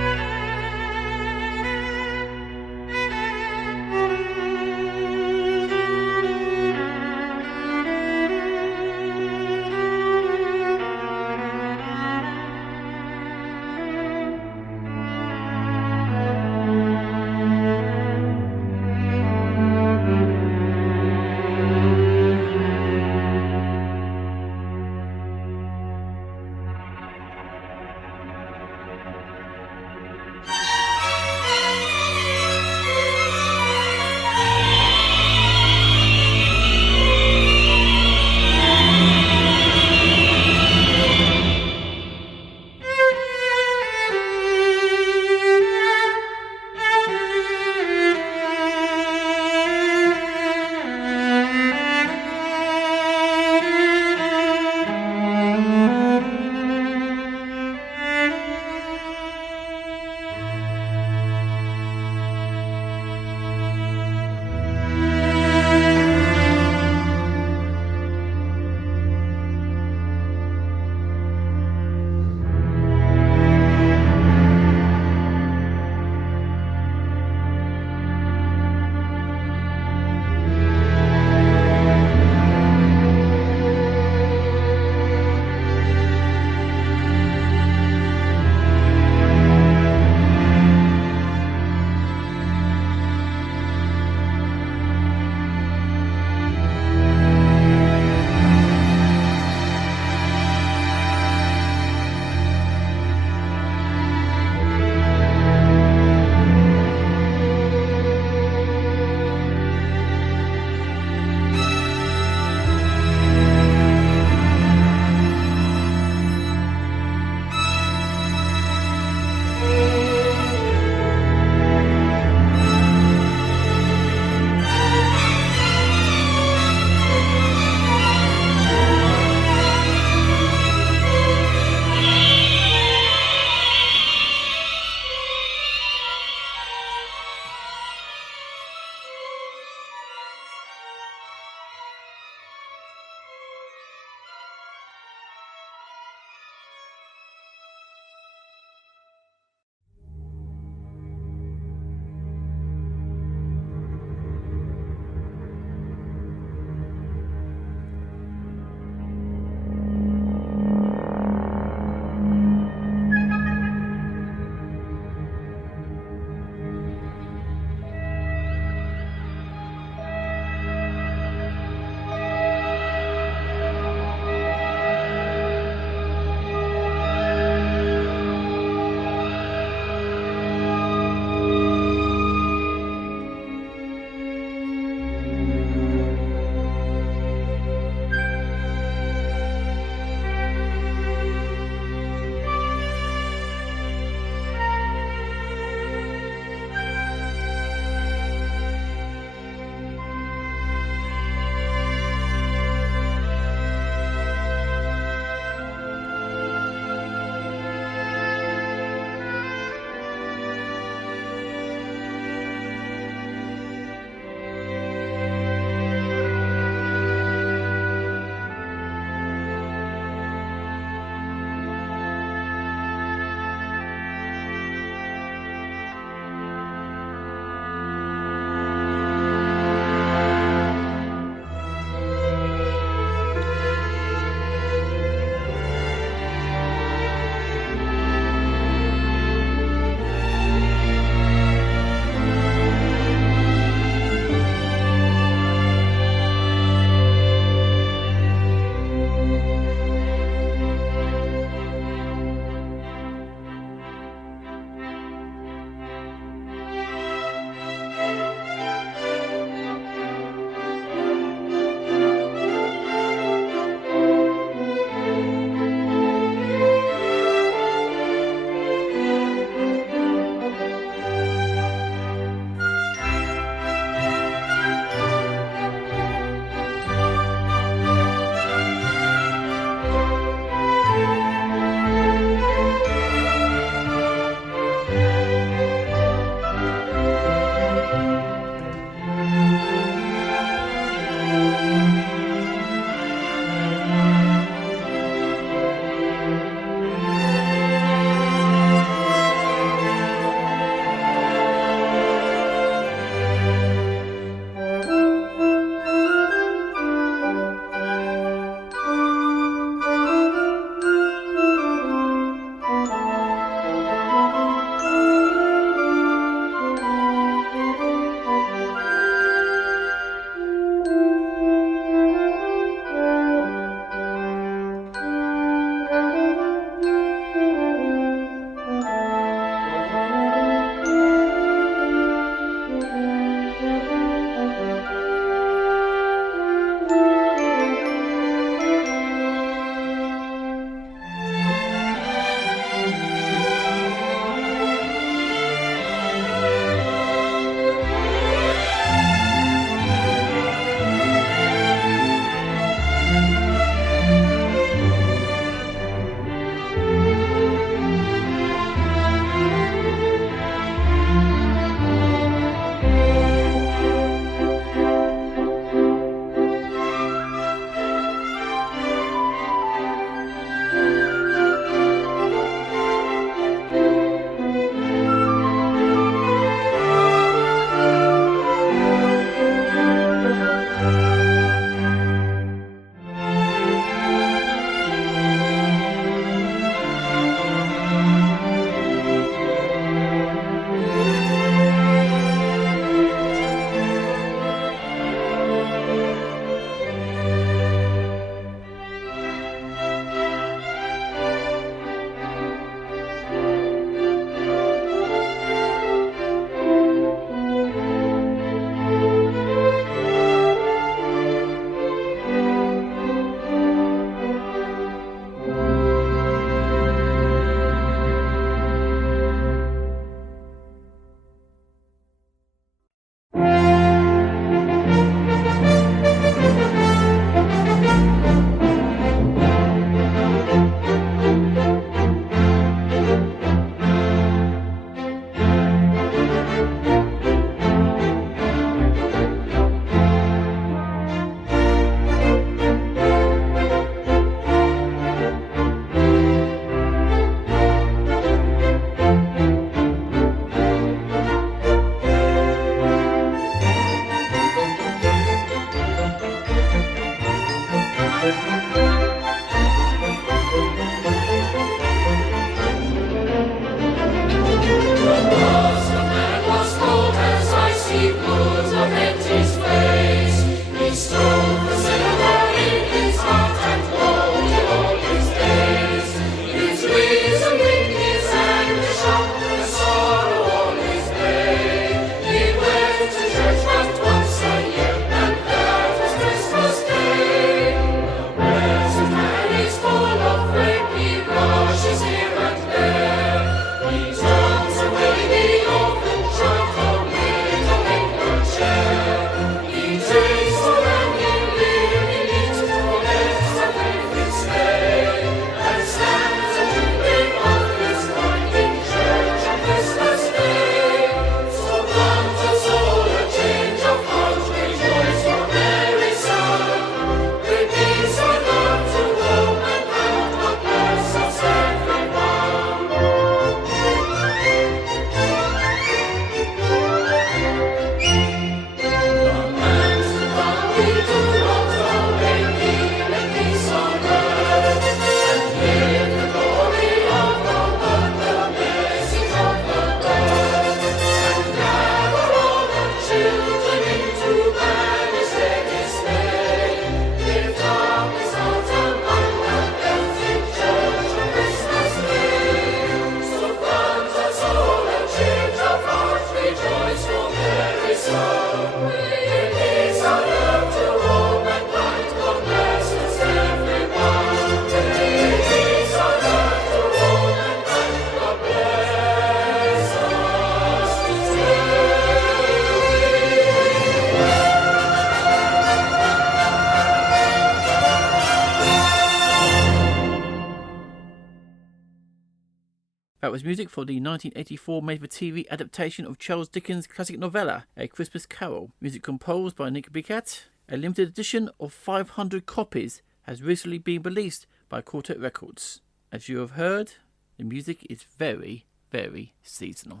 That was music for the 1984 made-for-TV adaptation of Charles Dickens' classic novella, A Christmas Carol. Music composed by Nick Bicat. A limited edition of 500 copies has recently been released by Quartet Records. As you have heard, the music is very, very seasonal.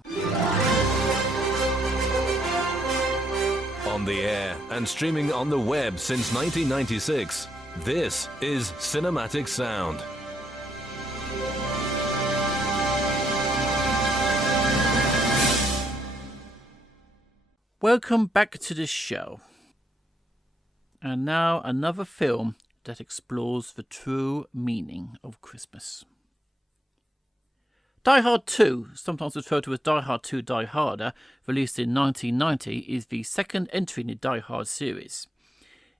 On the air and streaming on the web since 1996, this is Cinematic Sound. Welcome back to the show. And now another film that explores the true meaning of Christmas. Die Hard 2, sometimes referred to as Die Hard 2 Die Harder, released in 1990, is the second entry in the Die Hard series.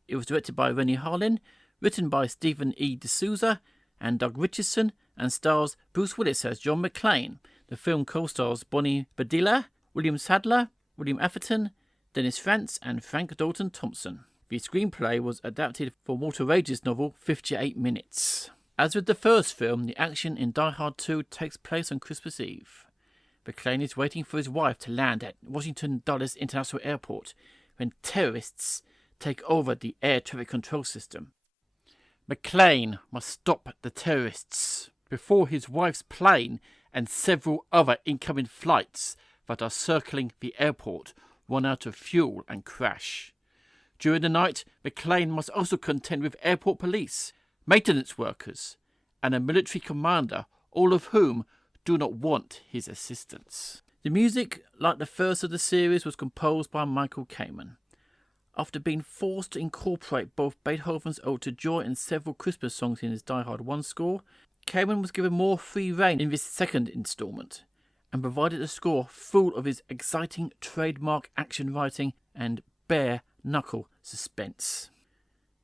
It was directed by Rennie Harlin, written by Stephen E. D'Souza and Doug Richardson, and stars Bruce Willis as John McClane. The film co-stars Bonnie Bedelia, William Sadler, William Atherton, Dennis Franz, and Frank Dalton Thompson. The screenplay was adapted from Walter Rage's novel 58 Minutes. As with the first film, the action in Die Hard 2 takes place on Christmas Eve. McClane is waiting for his wife to land at Washington Dulles International Airport when terrorists take over the air traffic control system. McClane must stop the terrorists before his wife's plane and several other incoming flights that are circling the airport run out of fuel and crash. During the night, McClane must also contend with airport police, maintenance workers, and a military commander, all of whom do not want his assistance. The music, like the first of the series, was composed by Michael Kamen. After being forced to incorporate both Beethoven's Ode to Joy and several Christmas songs in his Die Hard 1 score, Kamen was given more free rein in this second instalment, and provided a score full of his exciting trademark action writing and bare-knuckle suspense.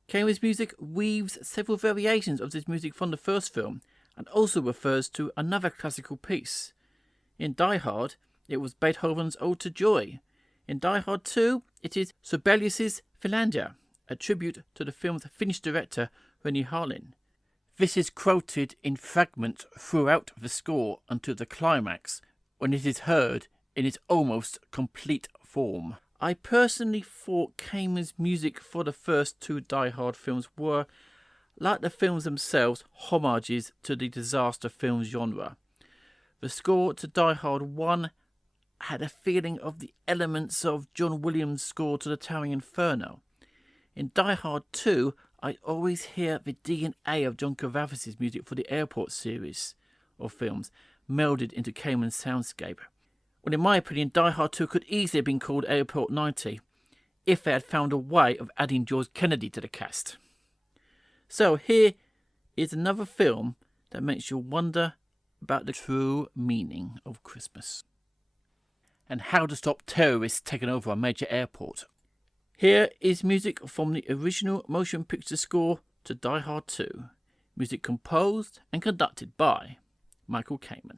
Kamen's music weaves several variations of this music from the first film, and also refers to another classical piece. In Die Hard, it was Beethoven's Ode to Joy. In Die Hard 2, it is Sibelius's Finlandia, a tribute to the film's Finnish director Rennie Harlin. This is quoted in fragments throughout the score until the climax, when it is heard in its almost complete form. I personally thought Kamen's music for the first two Die Hard films were, like the films themselves, homages to the disaster film genre. The score to Die Hard 1 had a feeling of the elements of John Williams' score to the Towering Inferno. In Die Hard 2, I always hear the DNA of John Cassavetes' music for the Airport series of films melded into Kamen's soundscape. Well, in my opinion, Die Hard 2 could easily have been called Airport 90 if they had found a way of adding George Kennedy to the cast. So here is another film that makes you wonder about the true meaning of Christmas and how to stop terrorists taking over a major airport. Here is music from the original motion picture score to Die Hard 2, music composed and conducted by Michael Kamen.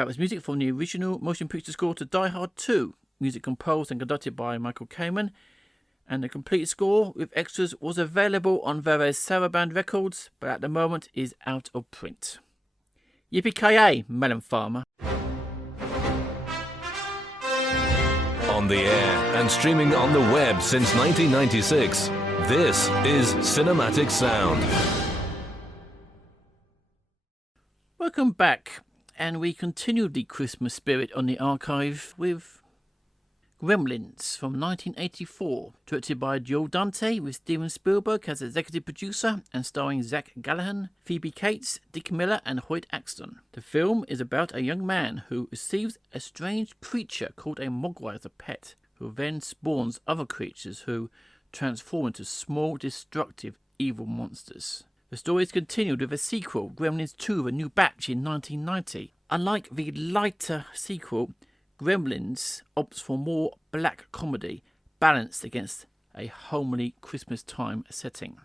That was music from the original motion picture score to Die Hard 2, music composed and conducted by Michael Kamen, and the complete score with extras was available on various Saraband records, but at the moment is out of print. Yippee-ki-yay, Melon Farmer. On the air and streaming on the web since 1996, this is Cinematic Sound. Welcome back, and we continue the Christmas spirit on the archive with Gremlins from 1984, directed by Joe Dante with Steven Spielberg as executive producer and starring Zach Gallihan, Phoebe Cates, Dick Miller and Hoyt Axton. The film is about a young man who receives a strange creature called a mogwai as a pet, who then spawns other creatures who transform into small, destructive, evil monsters. The story is continued with a sequel, Gremlins 2, A New Batch, in 1990. Unlike the lighter sequel, Gremlins opts for more black comedy, balanced against a homely Christmas time setting.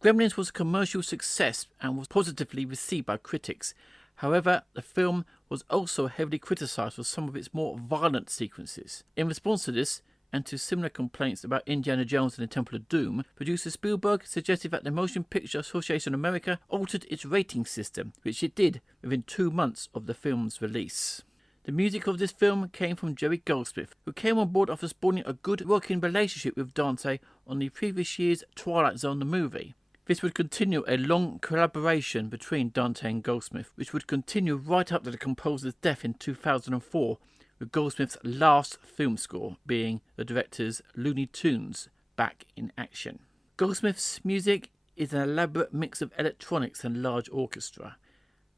Gremlins was a commercial success and was positively received by critics. However, the film was also heavily criticised for some of its more violent sequences. In response to this, and to similar complaints about Indiana Jones and the Temple of Doom, producer Spielberg suggested that the Motion Picture Association of America altered its rating system, which it did within 2 months of the film's release. The music of this film came from Jerry Goldsmith, who came on board after spawning a good working relationship with Dante on the previous year's Twilight Zone the movie. This would continue a long collaboration between Dante and Goldsmith, which would continue right up to the composer's death in 2004, with Goldsmith's last film score being the director's Looney Tunes Back in Action. Goldsmith's music is an elaborate mix of electronics and large orchestra.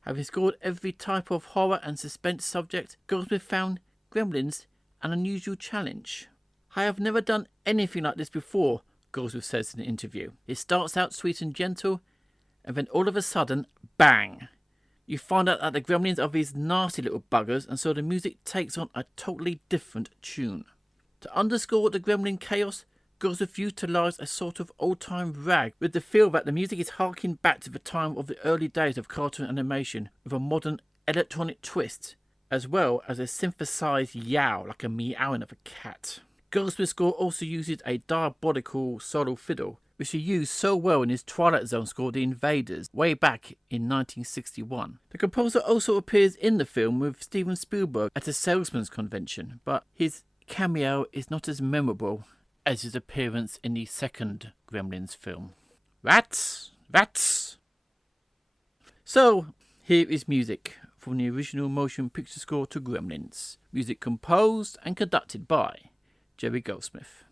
Having scored every type of horror and suspense subject, Goldsmith found Gremlins an unusual challenge. "I have never done anything like this before," Goldsmith says in an interview. "It starts out sweet and gentle, and then all of a sudden, bang! You find out that the Gremlins are these nasty little buggers, and so the music takes on a totally different tune." To underscore the Gremlin chaos, Goldsmith utilised a sort of old-time rag, with the feel that the music is harking back to the time of the early days of cartoon animation, with a modern electronic twist, as well as a synthesised yowl like a meowing of a cat. Goldsmith's score also uses a diabolical solo fiddle, which he used so well in his Twilight Zone score The Invaders way back in 1961. The composer also appears in the film with Steven Spielberg at a salesman's convention, but his cameo is not as memorable as his appearance in the second Gremlins film. Rats! Rats! So, here is music from the original motion picture score to Gremlins. Music composed and conducted by Jerry Goldsmith.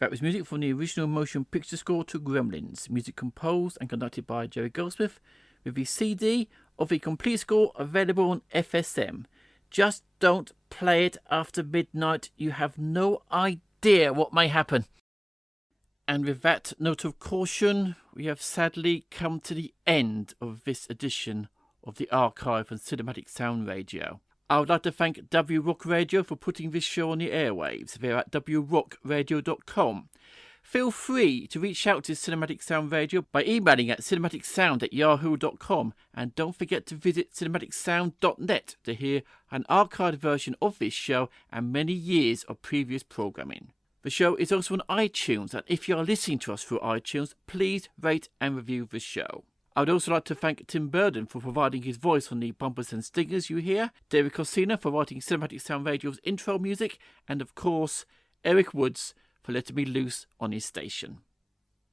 That was music from the original motion picture score to Gremlins, music composed and conducted by Jerry Goldsmith, with the CD of the complete score available on FSM. Just don't play it after midnight, you have no idea what may happen. And with that note of caution, we have sadly come to the end of this edition of the Archive and Cinematic Sound Radio. I would like to thank W Rock Radio for putting this show on the airwaves. They're at wrockradio.com. Feel free to reach out to Cinematic Sound Radio by emailing at cinematicsound@yahoo.com, and don't forget to visit cinematicsound.net to hear an archived version of this show and many years of previous programming. The show is also on iTunes, and if you are listening to us through iTunes, please rate and review the show. I would also like to thank Tim Burden for providing his voice on the bumpers and stingers you hear, David Cosina for writing Cinematic Sound Radio's intro music, and of course, Eric Woods for letting me loose on his station.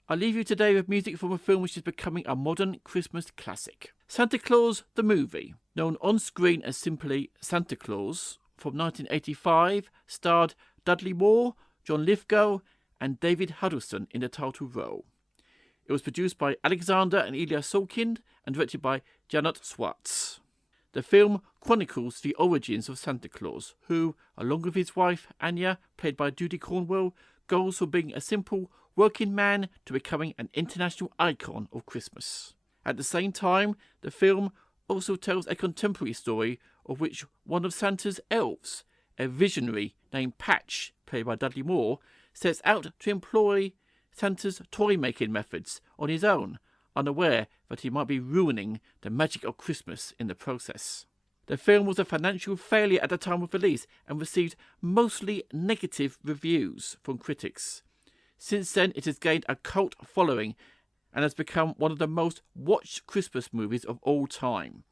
I leave you today with music from a film which is becoming a modern Christmas classic. Santa Claus the Movie, known on screen as simply Santa Claus, from 1985, starred Dudley Moore, John Lithgow and David Huddleston in the title role. It was produced by Alexander and Ilya Solkind and directed by Janet Swartz. The film chronicles the origins of Santa Claus, who, along with his wife Anya, played by Judy Cornwell, goes from being a simple working man to becoming an international icon of Christmas. At the same time, the film also tells a contemporary story of which one of Santa's elves, a visionary named Patch, played by Dudley Moore, sets out to employ Santa's toy-making methods on his own, unaware that he might be ruining the magic of Christmas in the process. The film was a financial failure at the time of release and received mostly negative reviews from critics. Since then, it has gained a cult following and has become one of the most watched Christmas movies of all time.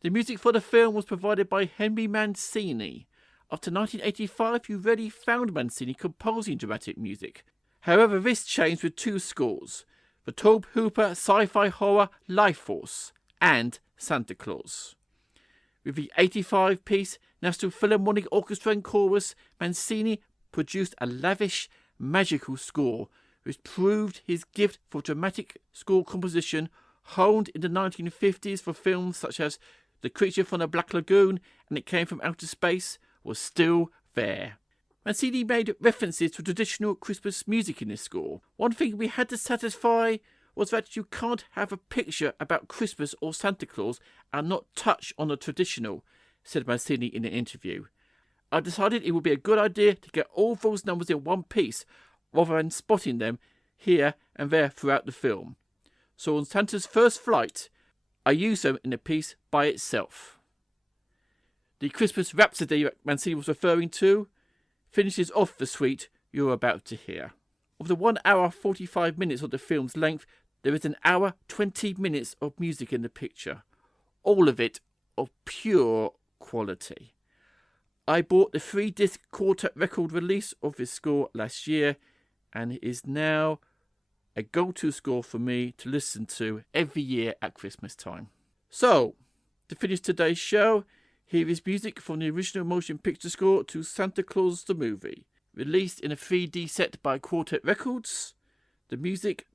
The music for the film was provided by Henry Mancini. After 1985, you rarely found Mancini composing dramatic music. However, this changed with two scores: the Tobe Hooper sci-fi horror Life Force and Santa Claus. With the 85-piece National Philharmonic Orchestra and Chorus, Mancini produced a lavish, magical score which proved his gift for dramatic score composition, honed in the 1950s for films such as The Creature from the Black Lagoon and It Came from Outer Space, was still there. Mancini made references to traditional Christmas music in his score. One thing we had to satisfy was that you can't have a picture about Christmas or Santa Claus and not touch on the traditional, said Mancini in an interview. I decided it would be a good idea to get all those numbers in one piece, rather than spotting them here and there throughout the film. So on Santa's first flight, I used them in a piece by itself. The Christmas Rhapsody Mancini was referring to finishes off the suite you're about to hear. Of the 1 hour 45 minutes of the film's length, there is an hour 20 minutes of music in the picture, all of it of pure quality. I bought the 3-disc quartet record release of this score last year, and it is now a go-to score for me to listen to every year at Christmas time. So, to finish today's show, here is music from the original motion picture score to Santa Claus the Movie, released in a 3D set by Quartet Records. The music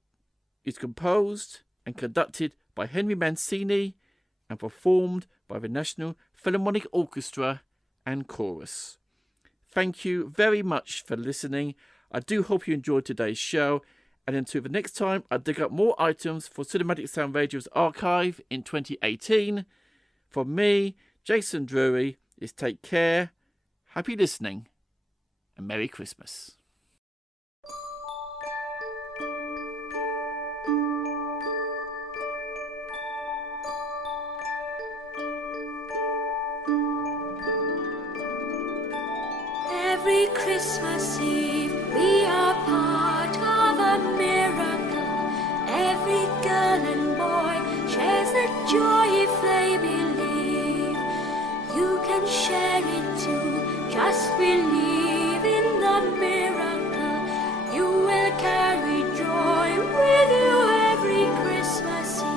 is composed and conducted by Henry Mancini and performed by the National Philharmonic Orchestra and Chorus. Thank you very much for listening. I do hope you enjoyed today's show, and until the next time I dig up more items for Cinematic Sound Radio's archive in 2018, from me, Jason Drury, is take care, happy listening, and Merry Christmas. Every Christmas Eve we are part of a miracle. Every girl and boy shares the joy if they believe. You can share it too, just believe in the miracle. You will carry joy with you every Christmas Eve.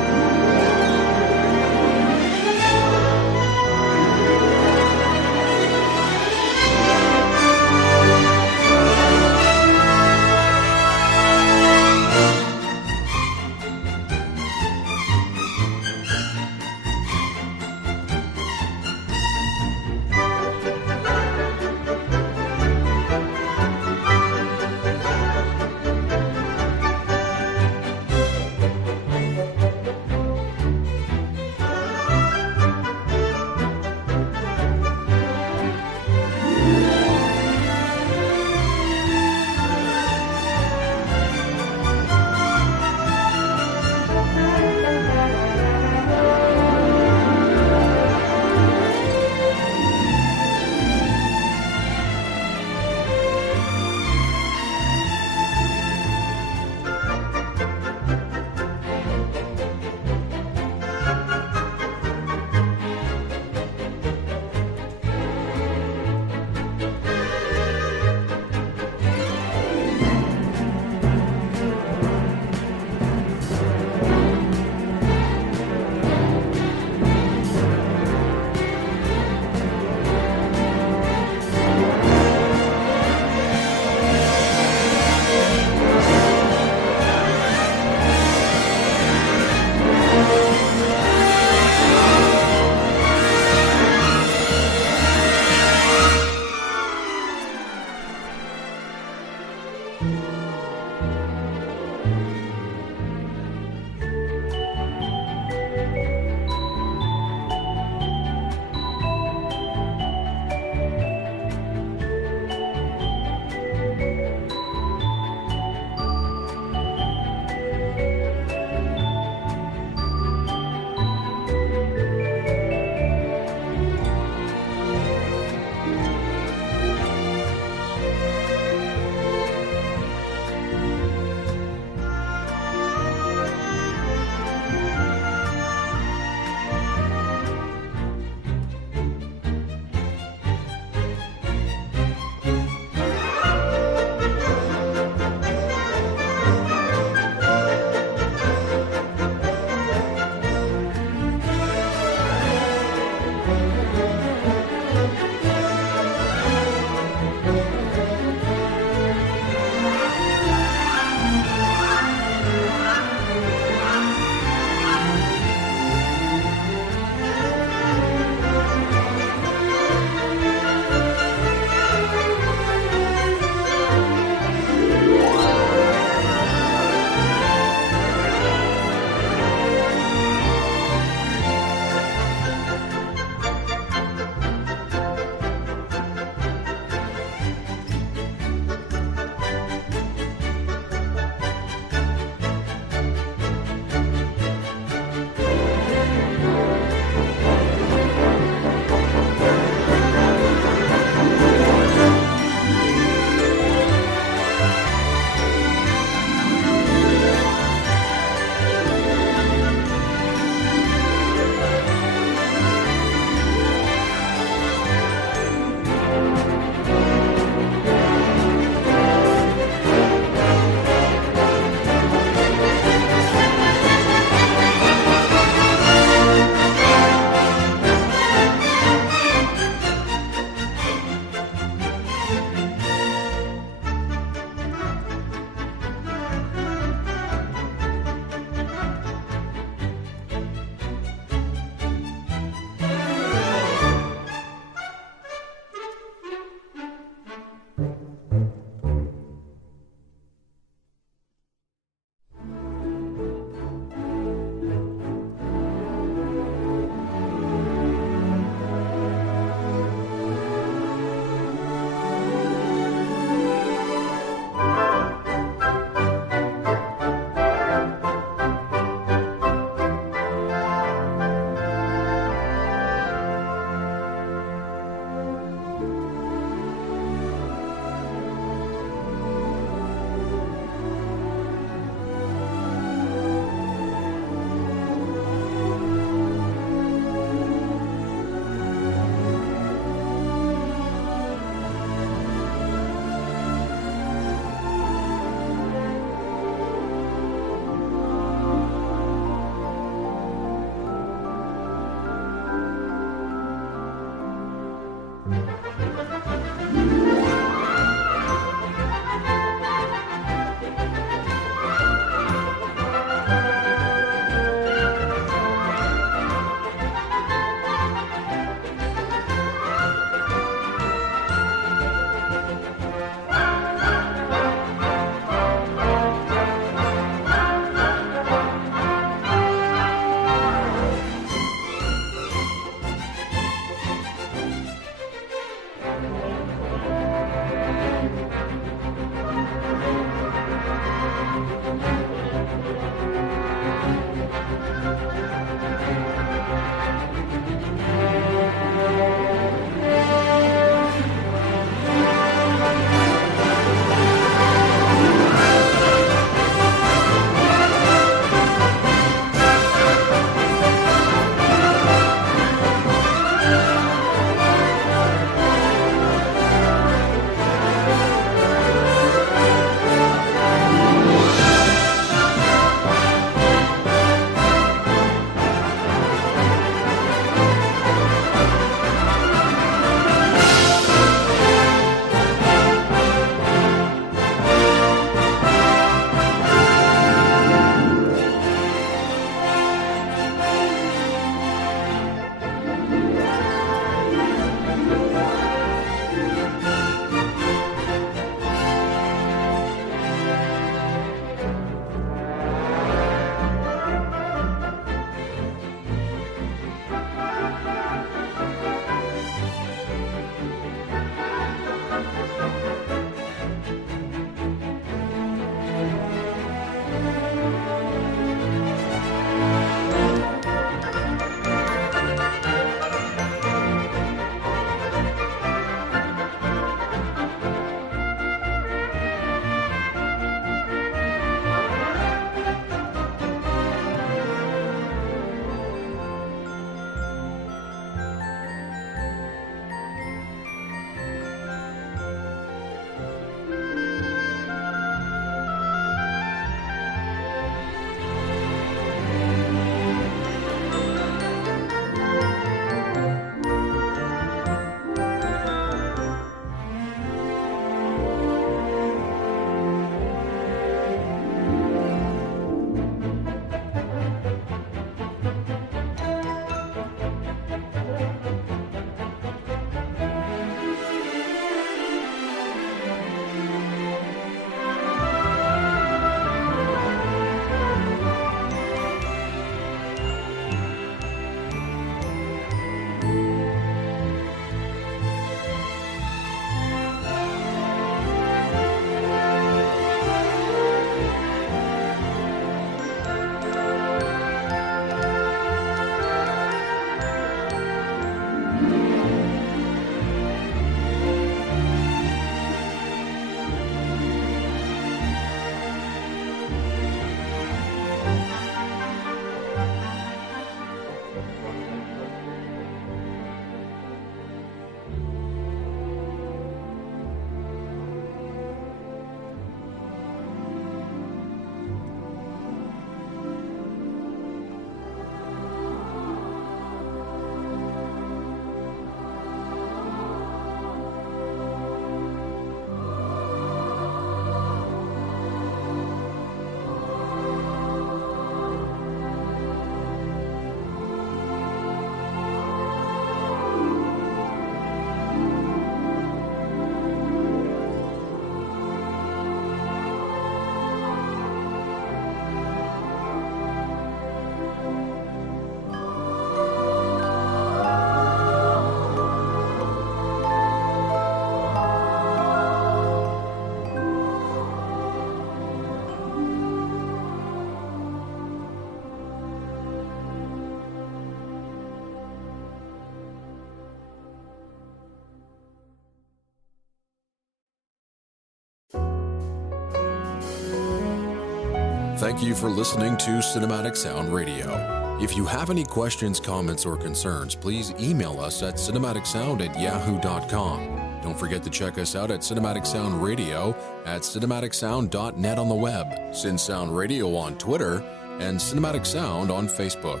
Thank you for listening to Cinematic Sound Radio. If you have any questions, comments, or concerns, please email us at cinematicsound@yahoo.com. Don't forget to check us out at Cinematic Sound Radio at cinematicsound.net on the web, CinSound Radio on Twitter, and Cinematic Sound on Facebook.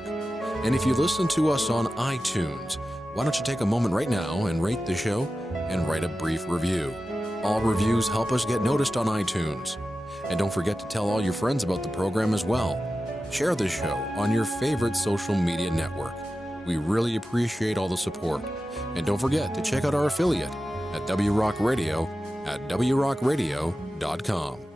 And if you listen to us on iTunes, why don't you take a moment right now and rate the show and write a brief review. All reviews help us get noticed on iTunes. And don't forget to tell all your friends about the program as well. Share the show on your favorite social media network. We really appreciate all the support. And don't forget to check out our affiliate at WRock Radio at WRockRadio.com.